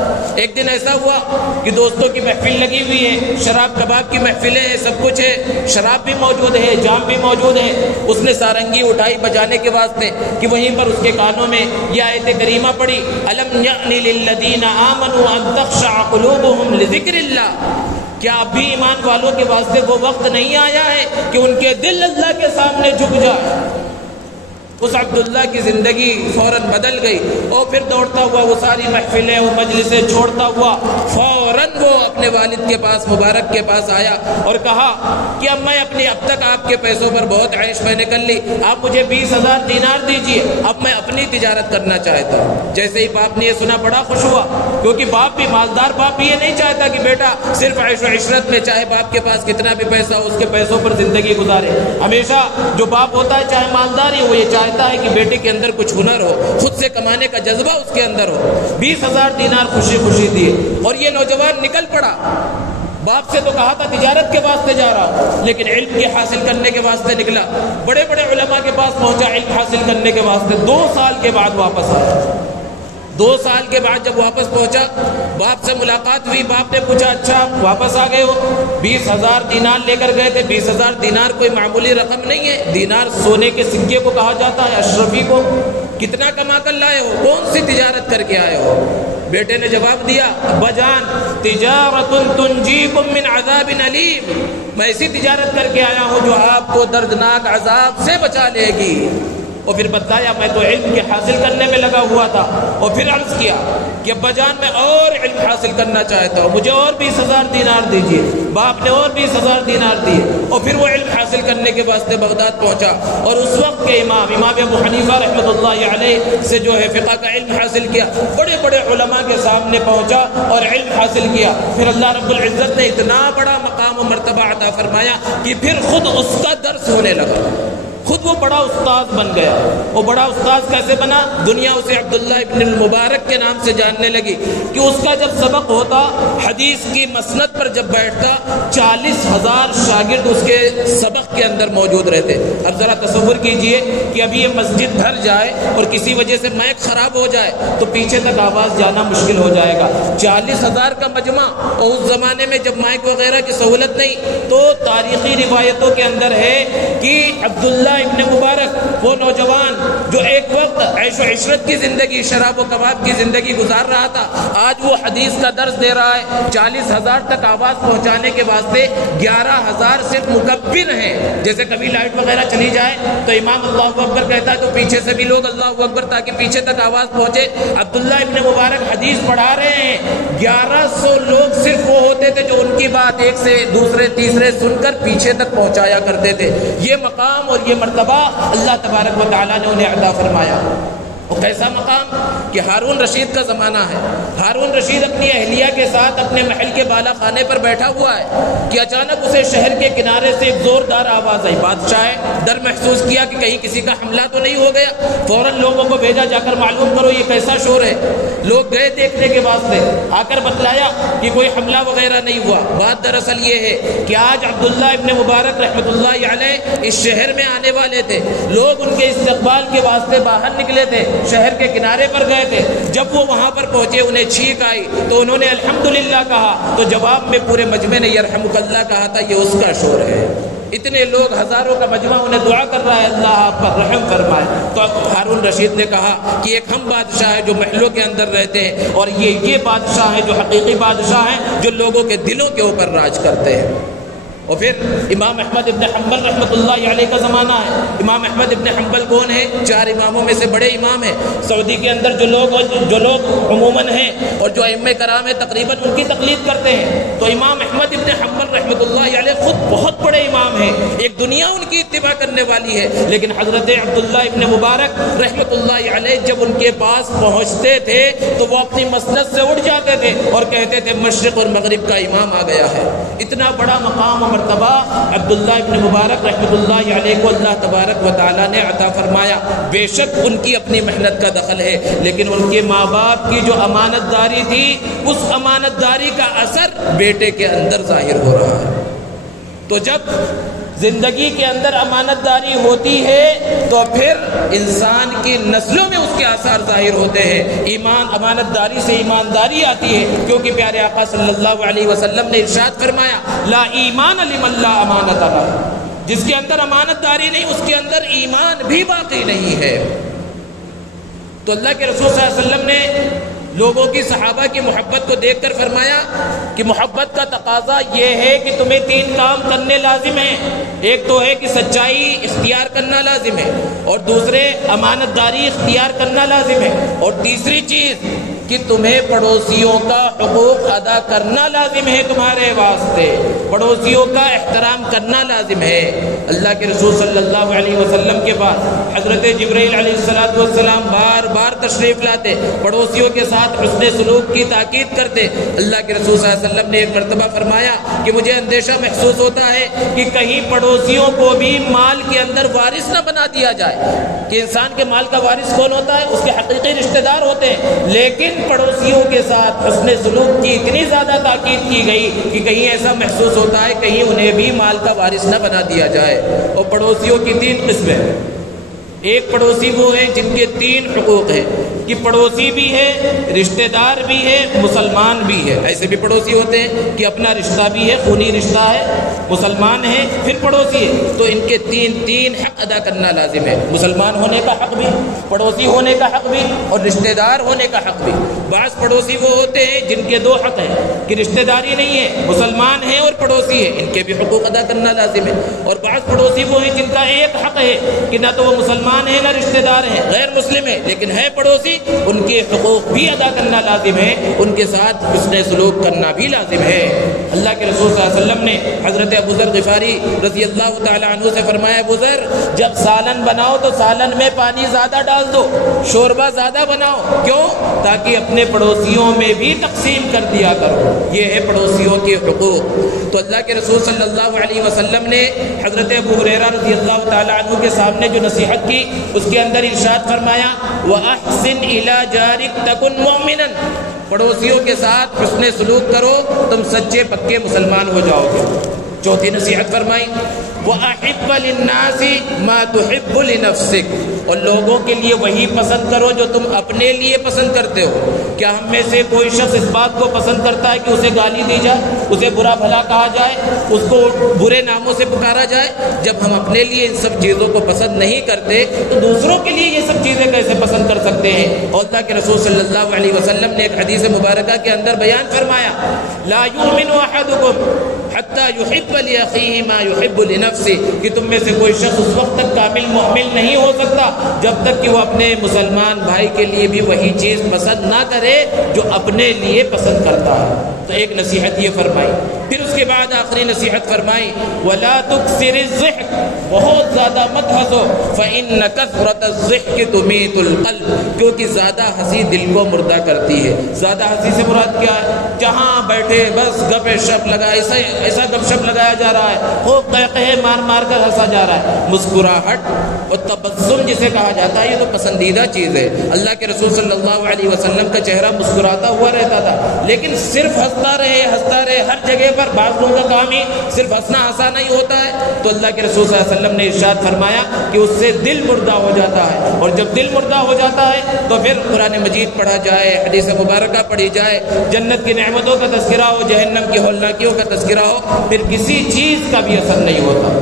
ایک دن ایسا ہوا کہ دوستوں کی محفل لگی ہوئی ہے، شراب کباب کی محفلیں ہیں، سب کچھ ہے، شراب بھی موجود ہے، جام بھی موجود ہے۔ اس نے سارنگی اٹھائی بجانے کے واسطے کہ وہیں پر اس کے کانوں میں یہ آیت کریمہ پڑھی، أَلَمْ يَأْنِ لِلَّذِينَ آمَنُوا أَن تَخْشَعَ قُلُوبُهُمْ لِذِكْرِ اللَّهِ، کیا اب بھی ایمان والوں کے واسطے وہ وقت نہیں آیا ہے کہ ان کے دل اللہ کے سامنے جھک جائے؟ اس عبداللہ کی زندگی فوراً بدل گئی، اور پھر دوڑتا ہوا وہ ساری محفلیں وہ مجلسیں چھوڑتا ہوا فوراً وہ اپنے والد کے پاس مبارک کے پاس آیا اور کہا کہ اب تک آپ کے پیسوں پر بہت عیش میں نے کر لی، آپ مجھے 20,000 دینار دیجئے، اب میں اپنی تجارت کرنا چاہتا ہوں۔ جیسے ہی باپ نے یہ سنا بڑا خوش ہوا، کیونکہ باپ بھی مالدار باپ بھی یہ نہیں چاہتا کہ بیٹا صرف عیش و عشرت میں چاہے باپ کے پاس کتنا بھی پیسہ ہو اس کے پیسوں پر زندگی گزارے۔ ہمیشہ جو باپ ہوتا ہے چاہے مالدار ہی وہ یہ چاہتا ہے کہ بیٹے کے اندر کچھ ہنر ہو، خود سے کمانے کا جذبہ اس کے اندر ہو۔ 20,000 دینار خوشی خوشی دیے، اور یہ نوجوان نکل پڑا۔ باپ سے تو کہا تھا تجارت کے واسطے جا رہا ہوں، لیکن علم کے حاصل کرنے کے واسطے نکلا، بڑے بڑے علماء کے پاس پہنچا علم حاصل کرنے کے واسطے۔ 2 سال کے بعد واپس آیا۔ 2 سال کے بعد جب واپس پہنچا، باپ سے ملاقات ہوئی، باپ نے پوچھا اچھا واپس آ گئے ہو؟ 20,000 دینار لے کر گئے تھے۔ 20,000 دینار کوئی معمولی رقم نہیں ہے، دینار سونے کے سکے کو کہا جاتا ہے، اشرفی کو۔ کتنا کما کر لائے ہو؟ کون سی تجارت کر کے آئے ہو؟ بیٹے نے جواب دیا ابا جان تجارت تنجیکم من عذاب علیم، میں ایسی تجارت کر کے آیا ہوں جو آپ کو دردناک عذاب سے بچا لے گی۔ اور پھر بتایا میں تو علم کے حاصل کرنے میں لگا ہوا تھا، اور پھر عرض کیا کہ ابا جان میں اور علم حاصل کرنا چاہتا ہوں، مجھے اور 20,000 دینار دیجیے۔ باپ نے اور 20,000 دینار دیے، اور پھر وہ علم حاصل کرنے کے واسطے بغداد پہنچا، اور اس وقت کے امام ابو حنیفہ رحمۃ اللہ علیہ سے جو ہے فقہ کا علم حاصل کیا، بڑے بڑے علماء کے سامنے پہنچا اور علم حاصل کیا۔ پھر اللہ رب العزت نے اتنا بڑا مقام و مرتبہ عطا فرمایا کہ پھر خود اس کا درس ہونے لگا، خود وہ بڑا استاد بن گیا۔ وہ بڑا استاد کیسے بنا؟ دنیا اسے عبداللہ ابن المبارک کے نام سے جاننے لگی کہ اس کا جب سبق ہوتا، حدیث کی مسند پر جب بیٹھتا، 40,000 شاگرد اس کے سبق کے اندر موجود رہتے۔ اب ذرا تصور کیجئے کہ ابھی یہ مسجد بھر جائے اور کسی وجہ سے مائک خراب ہو جائے تو پیچھے تک آواز جانا مشکل ہو جائے گا۔ 40,000 کا مجمع، اور اس زمانے میں جب مائک وغیرہ کی سہولت نہیں، تو تاریخی روایتوں کے اندر ہے کہ عبداللہ ابن مبارک وہ نوجوان جو ایک وقت عیش و عشرت کی زندگی، شراب و کباب کی زندگی گزار رہا تھا، آج وہ حدیث کا درس دے رہا ہے۔ 40,000 تک آواز پہنچانے کے واسطے 11,000 صرف مکبر ہیں۔ جیسے کبھی لائٹ وغیرہ چلی جائے تو امام اللہ اکبر کہتا ہے تو پیچھے سے بھی لوگ اللہ اکبر تاکہ پیچھے تک آواز پہنچے۔ عبداللہ ابن مبارک حدیث پڑھا رہے ہیں، 1100 لوگ صرف وہ ہوتے تھے جو ان کی بات ایک سے دوسرے تیسرے سن کر پیچھے تک پہنچایا کرتے تھے۔ یہ مقام اور یہ مرتبہ اللہ تبارک و تعالیٰ نے انہیں عطا فرمایا۔ وہ کیسا مقام کہ ہارون رشید کا زمانہ ہے۔ ہارون رشید اپنی اہلیہ کے ساتھ اپنے محل کے بالا خانے پر بیٹھا ہوا ہے کہ اچانک اسے شہر کے کنارے سے ایک زوردار آواز آئی۔ بادشاہ ڈر محسوس کیا کہ کہیں کسی کا حملہ تو نہیں ہو گیا، فوراً لوگوں کو بھیجا جا کر معلوم کرو یہ کیسا شور ہے۔ لوگ گئے دیکھنے کے واسطے، آ کر بتلایا کہ کوئی حملہ وغیرہ نہیں ہوا۔ بات دراصل یہ ہے کہ آج عبداللہ ابن مبارک رحمۃ اللہ علیہ اس شہر میں آنے والے تھے، لوگ ان کے استقبال کے واسطے باہر نکلے تھے، شہر کے کنارے پر گئے تھے۔ جب وہ وہاں پر پہنچے انہیں چھینک آئی تو انہوں نے الحمدللہ کہا، تو جواب میں پورے مجمع نے یرحمک اللہ کہا تھا، یہ اس کا شور ہے۔ اتنے لوگ، ہزاروں کا مجمع انہیں دعا کر رہا ہے اللہ آپ پر رحم فرمائے۔ تو اب ہارون رشید نے کہا کہ ایک ہم بادشاہ ہے جو محلوں کے اندر رہتے ہیں، اور یہ بادشاہ ہے جو حقیقی بادشاہ ہیں، جو لوگوں کے دلوں کے اوپر راج کرتے ہیں۔ اور پھر امام احمد ابن حنبل رحمۃ اللہ علیہ کا زمانہ ہے۔ امام احمد ابن حنبل کون ہے؟ 4 اماموں میں سے بڑے امام ہیں۔ سعودی کے اندر جو لوگ عموماً ہیں اور جو ائمہ کرام ہیں تقریباً ان کی تقلید کرتے ہیں، تو امام احمد ابن حنبل رحمۃ اللہ علیہ خود بہت بڑے امام ہیں، ایک دنیا ان کی اتباع کرنے والی ہے۔ لیکن حضرت عبداللہ ابن مبارک رحمۃ اللہ علیہ جب ان کے پاس پہنچتے تھے تو وہ اپنی مسند سے اٹھ جاتے تھے اور کہتے تھے مشرق اور مغرب کا امام آ گیا ہے۔ اتنا بڑا مقام مرتبہ عبداللہ ابن مبارک رحمۃ اللہ علیہ کو اللہ تبارک و تعالیٰ نے عطا فرمایا۔ بے شک ان کی اپنی محنت کا دخل ہے، لیکن ان کے ماں باپ کی جو امانت داری تھی، اس امانت داری کا اثر بیٹے کے اندر ظاہر ہو رہا ہے۔ تو جب زندگی کے اندر امانت داری ہوتی ہے تو پھر انسان کی نسلوں میں اس کے آثار ظاہر ہوتے ہیں۔ امانت داری سے ایمانداری آتی ہے، کیونکہ پیارے آقا صلی اللہ علیہ وسلم نے ارشاد فرمایا لا ایمان لمن لا امانت له، جس کے اندر امانت داری نہیں اس کے اندر ایمان بھی باقی نہیں ہے۔ تو اللہ کے رسول صلی اللہ علیہ وسلم نے لوگوں کی صحابہ کی محبت کو دیکھ کر فرمایا کہ محبت کا تقاضا یہ ہے کہ تمہیں 3 کام کرنے لازم ہیں. ایک تو ہے کہ سچائی اختیار کرنا لازم ہے، اور دوسرے امانت داری اختیار کرنا لازم ہے، اور تیسری چیز کہ تمہیں پڑوسیوں کا حقوق ادا کرنا لازم ہے. تمہارے واسطے پڑوسیوں کا احترام کرنا لازم ہے. اللہ کے رسول صلی اللہ علیہ وسلم کے پاس حضرت جبرائیل علیہ السلام بار بار تشریف لاتے، پڑوسیوں کے ساتھ حسن سلوک کی تاکید کرتے. اللہ کے رسول صلی اللہ علیہ وسلم نے ایک مرتبہ فرمایا کہ مجھے اندیشہ محسوس ہوتا ہے کہ کہیں پڑوسیوں کو بھی مال کے اندر وارث نہ بنا دیا جائے. کہ انسان کے مال کا وارث کون ہوتا ہے؟ اس کے حقیقی رشتہ دار ہوتے ہیں، لیکن پڑوسیوں کے ساتھ حسن سلوک کی اتنی زیادہ تاکید کی گئی کہ کہیں ایسا محسوس ہوتا ہے کہیں انہیں بھی مال کا وارث نہ بنا دیا جائے. اور پڑوسیوں کی 3 قسمیں. ایک پڑوسی وہ ہیں جن کے 3 حقوق ہیں کہ پڑوسی بھی ہے، رشتہ دار بھی ہے، مسلمان بھی ہے. ایسے بھی پڑوسی ہوتے ہیں کہ اپنا رشتہ بھی ہے، خونی رشتہ ہے، مسلمان ہے، پھر پڑوسی ہے. تو ان کے 3 حق ادا کرنا لازم ہے. مسلمان ہونے کا حق بھی، پڑوسی ہونے کا حق بھی، اور رشتہ دار ہونے کا حق بھی. بعض پڑوسی وہ ہوتے ہیں جن کے 2 حق ہیں کہ رشتہ داری نہیں ہے، مسلمان ہے اور پڑوسی ہے، ان کے بھی حقوق ادا کرنا لازم ہے. اور بعض پڑوسی وہ ہیں جن کا 1 حق ہے کہ نہ تو وہ مسلمان ہے نہ رشتہ دار ہے، غیر مسلم ہے، لیکن ہے پڑوسی. ان کے حقوق بھی ادا کرنا لازم ہے، ان کے ساتھ حسن سلوک کرنا بھی لازم ہے. اللہ کے رسول صلی اللہ علیہ وسلم نے حضرت ابو ذر غفاری رضی اللہ تعالی عنہ سے فرمایا، ابو ذر جب سالن بناؤ تو سالن میں پانی زیادہ ڈال دو، شوربہ زیادہ بناؤ. کیوں؟ تاکہ اپنے پڑوسیوں میں بھی تقسیم کر دیا کرو. یہ ہے پڑوسیوں کے حقوق. تو اللہ کے رسول صلی اللہ علیہ وسلم نے حضرت ابو ہریرہ رضی اللہ تعالی عنہ کے سامنے جو نصیحت کی، اس کے اندر ارشاد فرمایا، وَأَحْسِنْ إِلَىٰ جَارِكَ تَكُنْ مُؤْمِنًا. پڑوسیوں کے ساتھ حسن سلوک کرو، تم سچے پکے مسلمان ہو جاؤ گے. چوتھی نصیحت فرمائی، وَأَحِبَّ لِلنَّاسِ مَا تُحِبُّ لِنَفْسِكَ. اور لوگوں کے لیے وہی پسند کرو جو تم اپنے لیے پسند کرتے ہو. کیا ہم میں سے کوئی شخص اس بات کو پسند کرتا ہے کہ اسے گالی دی جائے، اسے برا بھلا کہا جائے، اس کو برے ناموں سے پکارا جائے؟ جب ہم اپنے لیے ان سب چیزوں کو پسند نہیں کرتے تو دوسروں کے لیے یہ سب چیزیں کیسے پسند کر سکتے ہیں؟ اور اللہ کے رسول صلی اللہ علیہ وسلم نے ایک حدیث مبارکہ کے اندر بیان فرمایا، لا یؤمن احدکم حتی یحب لأخیہ ما یحب لنفسہ. کہ تم میں سے کوئی شخص اس وقت تک کامل مؤمن نہیں ہو سکتا جب تک کہ وہ اپنے مسلمان بھائی کے لیے بھی وہی چیز پسند نہ کرے جو اپنے لیے پسند کرتا ہے. تو ایک نصیحت یہ فرمائی. پھر اس کے بعد آخری نصیحت فرمائی، وَلَا تُكْثِرِ الضِّحْكَ. بہت زیادہ مت ہنسو، فَإِنَّ كَثْرَةَ الضِّحْكِ تُمِيتُ الْقَلْبَ. کیونکہ زیادہ ہنسی دل کو مردہ کرتی ہے. زیادہ ہنسی سے مراد کیا ہے؟ جہاں بیٹھے بس گپ شپ لگا، ایسا گپ شپ لگایا جا رہا ہے، خوب قہقہے مار مار کر ہنسا جا رہا ہے. مسکراہٹ اور تبسم جسے کہا جاتا ہے، یہ تو پسندیدہ چیز ہے. اللہ کے رسول صلی اللہ علیہ وسلم کا چہرہ مسکراتا ہوا رہتا تھا، لیکن صرف ہنستا رہے ہر جگہ پر. بعض لوگوں کا کام ہی صرف ہنسنا ہنسانا ہی ہوتا ہے. تو اللہ کے رسول صلی اللہ علیہ وسلم نے ارشاد فرمایا کہ اس سے دل مردہ ہو جاتا ہے، اور جب دل مردہ ہو جاتا ہے تو پھر قرآن مجید پڑھا جائے، حدیث مبارکہ پڑھی جائے، جنت کی نعمتوں کا تذکرہ ہو، جہنم کی ہولناکیوں کا تذکرہ ہو، پھر کسی چیز کا بھی اثر نہیں ہوتا.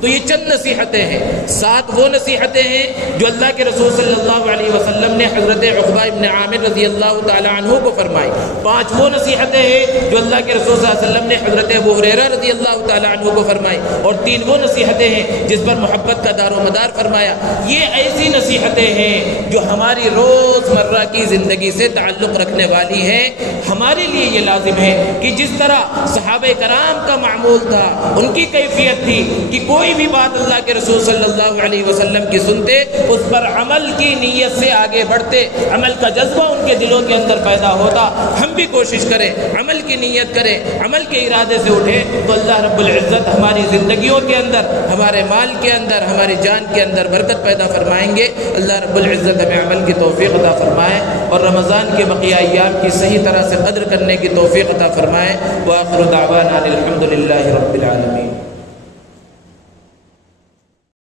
تو یہ چند نصیحتیں ہیں. 7 وہ نصیحتیں ہیں جو اللہ کے رسول صلی اللہ علیہ وسلم نے حضرت عقبہ ابن عامر رضی اللہ تعالی عنہ کو فرمائی. 5 وہ نصیحتیں ہیں جو اللہ کے رسول صلی اللہ علیہ وسلم نے حضرت ابو ہریرہ رضی اللہ تعالی عنہ کو فرمائی. اور 3 وہ نصیحتیں ہیں جس پر محبت کا دار و مدار فرمایا. یہ ایسی نصیحتیں ہیں جو ہماری روزمرہ کی زندگی سے تعلق رکھنے والی ہیں. ہمارے لیے یہ لازم ہے کہ جس طرح صحابہ کرام کا معمول تھا، ان کی کیفیت تھی کہ کوئی بھی بات اللہ کے رسول صلی اللہ علیہ وسلم کی سنتے، اس پر عمل کی نیت سے آگے بڑھتے، عمل کا جذبہ ان کے دلوں کے اندر پیدا ہوتا. ہم بھی کوشش کریں، عمل کی نیت کریں، عمل کے ارادے سے اٹھیں، تو اللہ رب العزت ہماری زندگیوں کے اندر، ہمارے مال کے اندر، ہماری جان کے اندر برکت پیدا فرمائیں گے. اللہ رب العزت ہمیں عمل کی توفیق عطا فرمائے، اور رمضان کے بقیہ ایام کی صحیح طرح سے قدر کرنے کی توفیق عطا فرمائے. وآخر دعوانا الحمد للہ رب العالمین.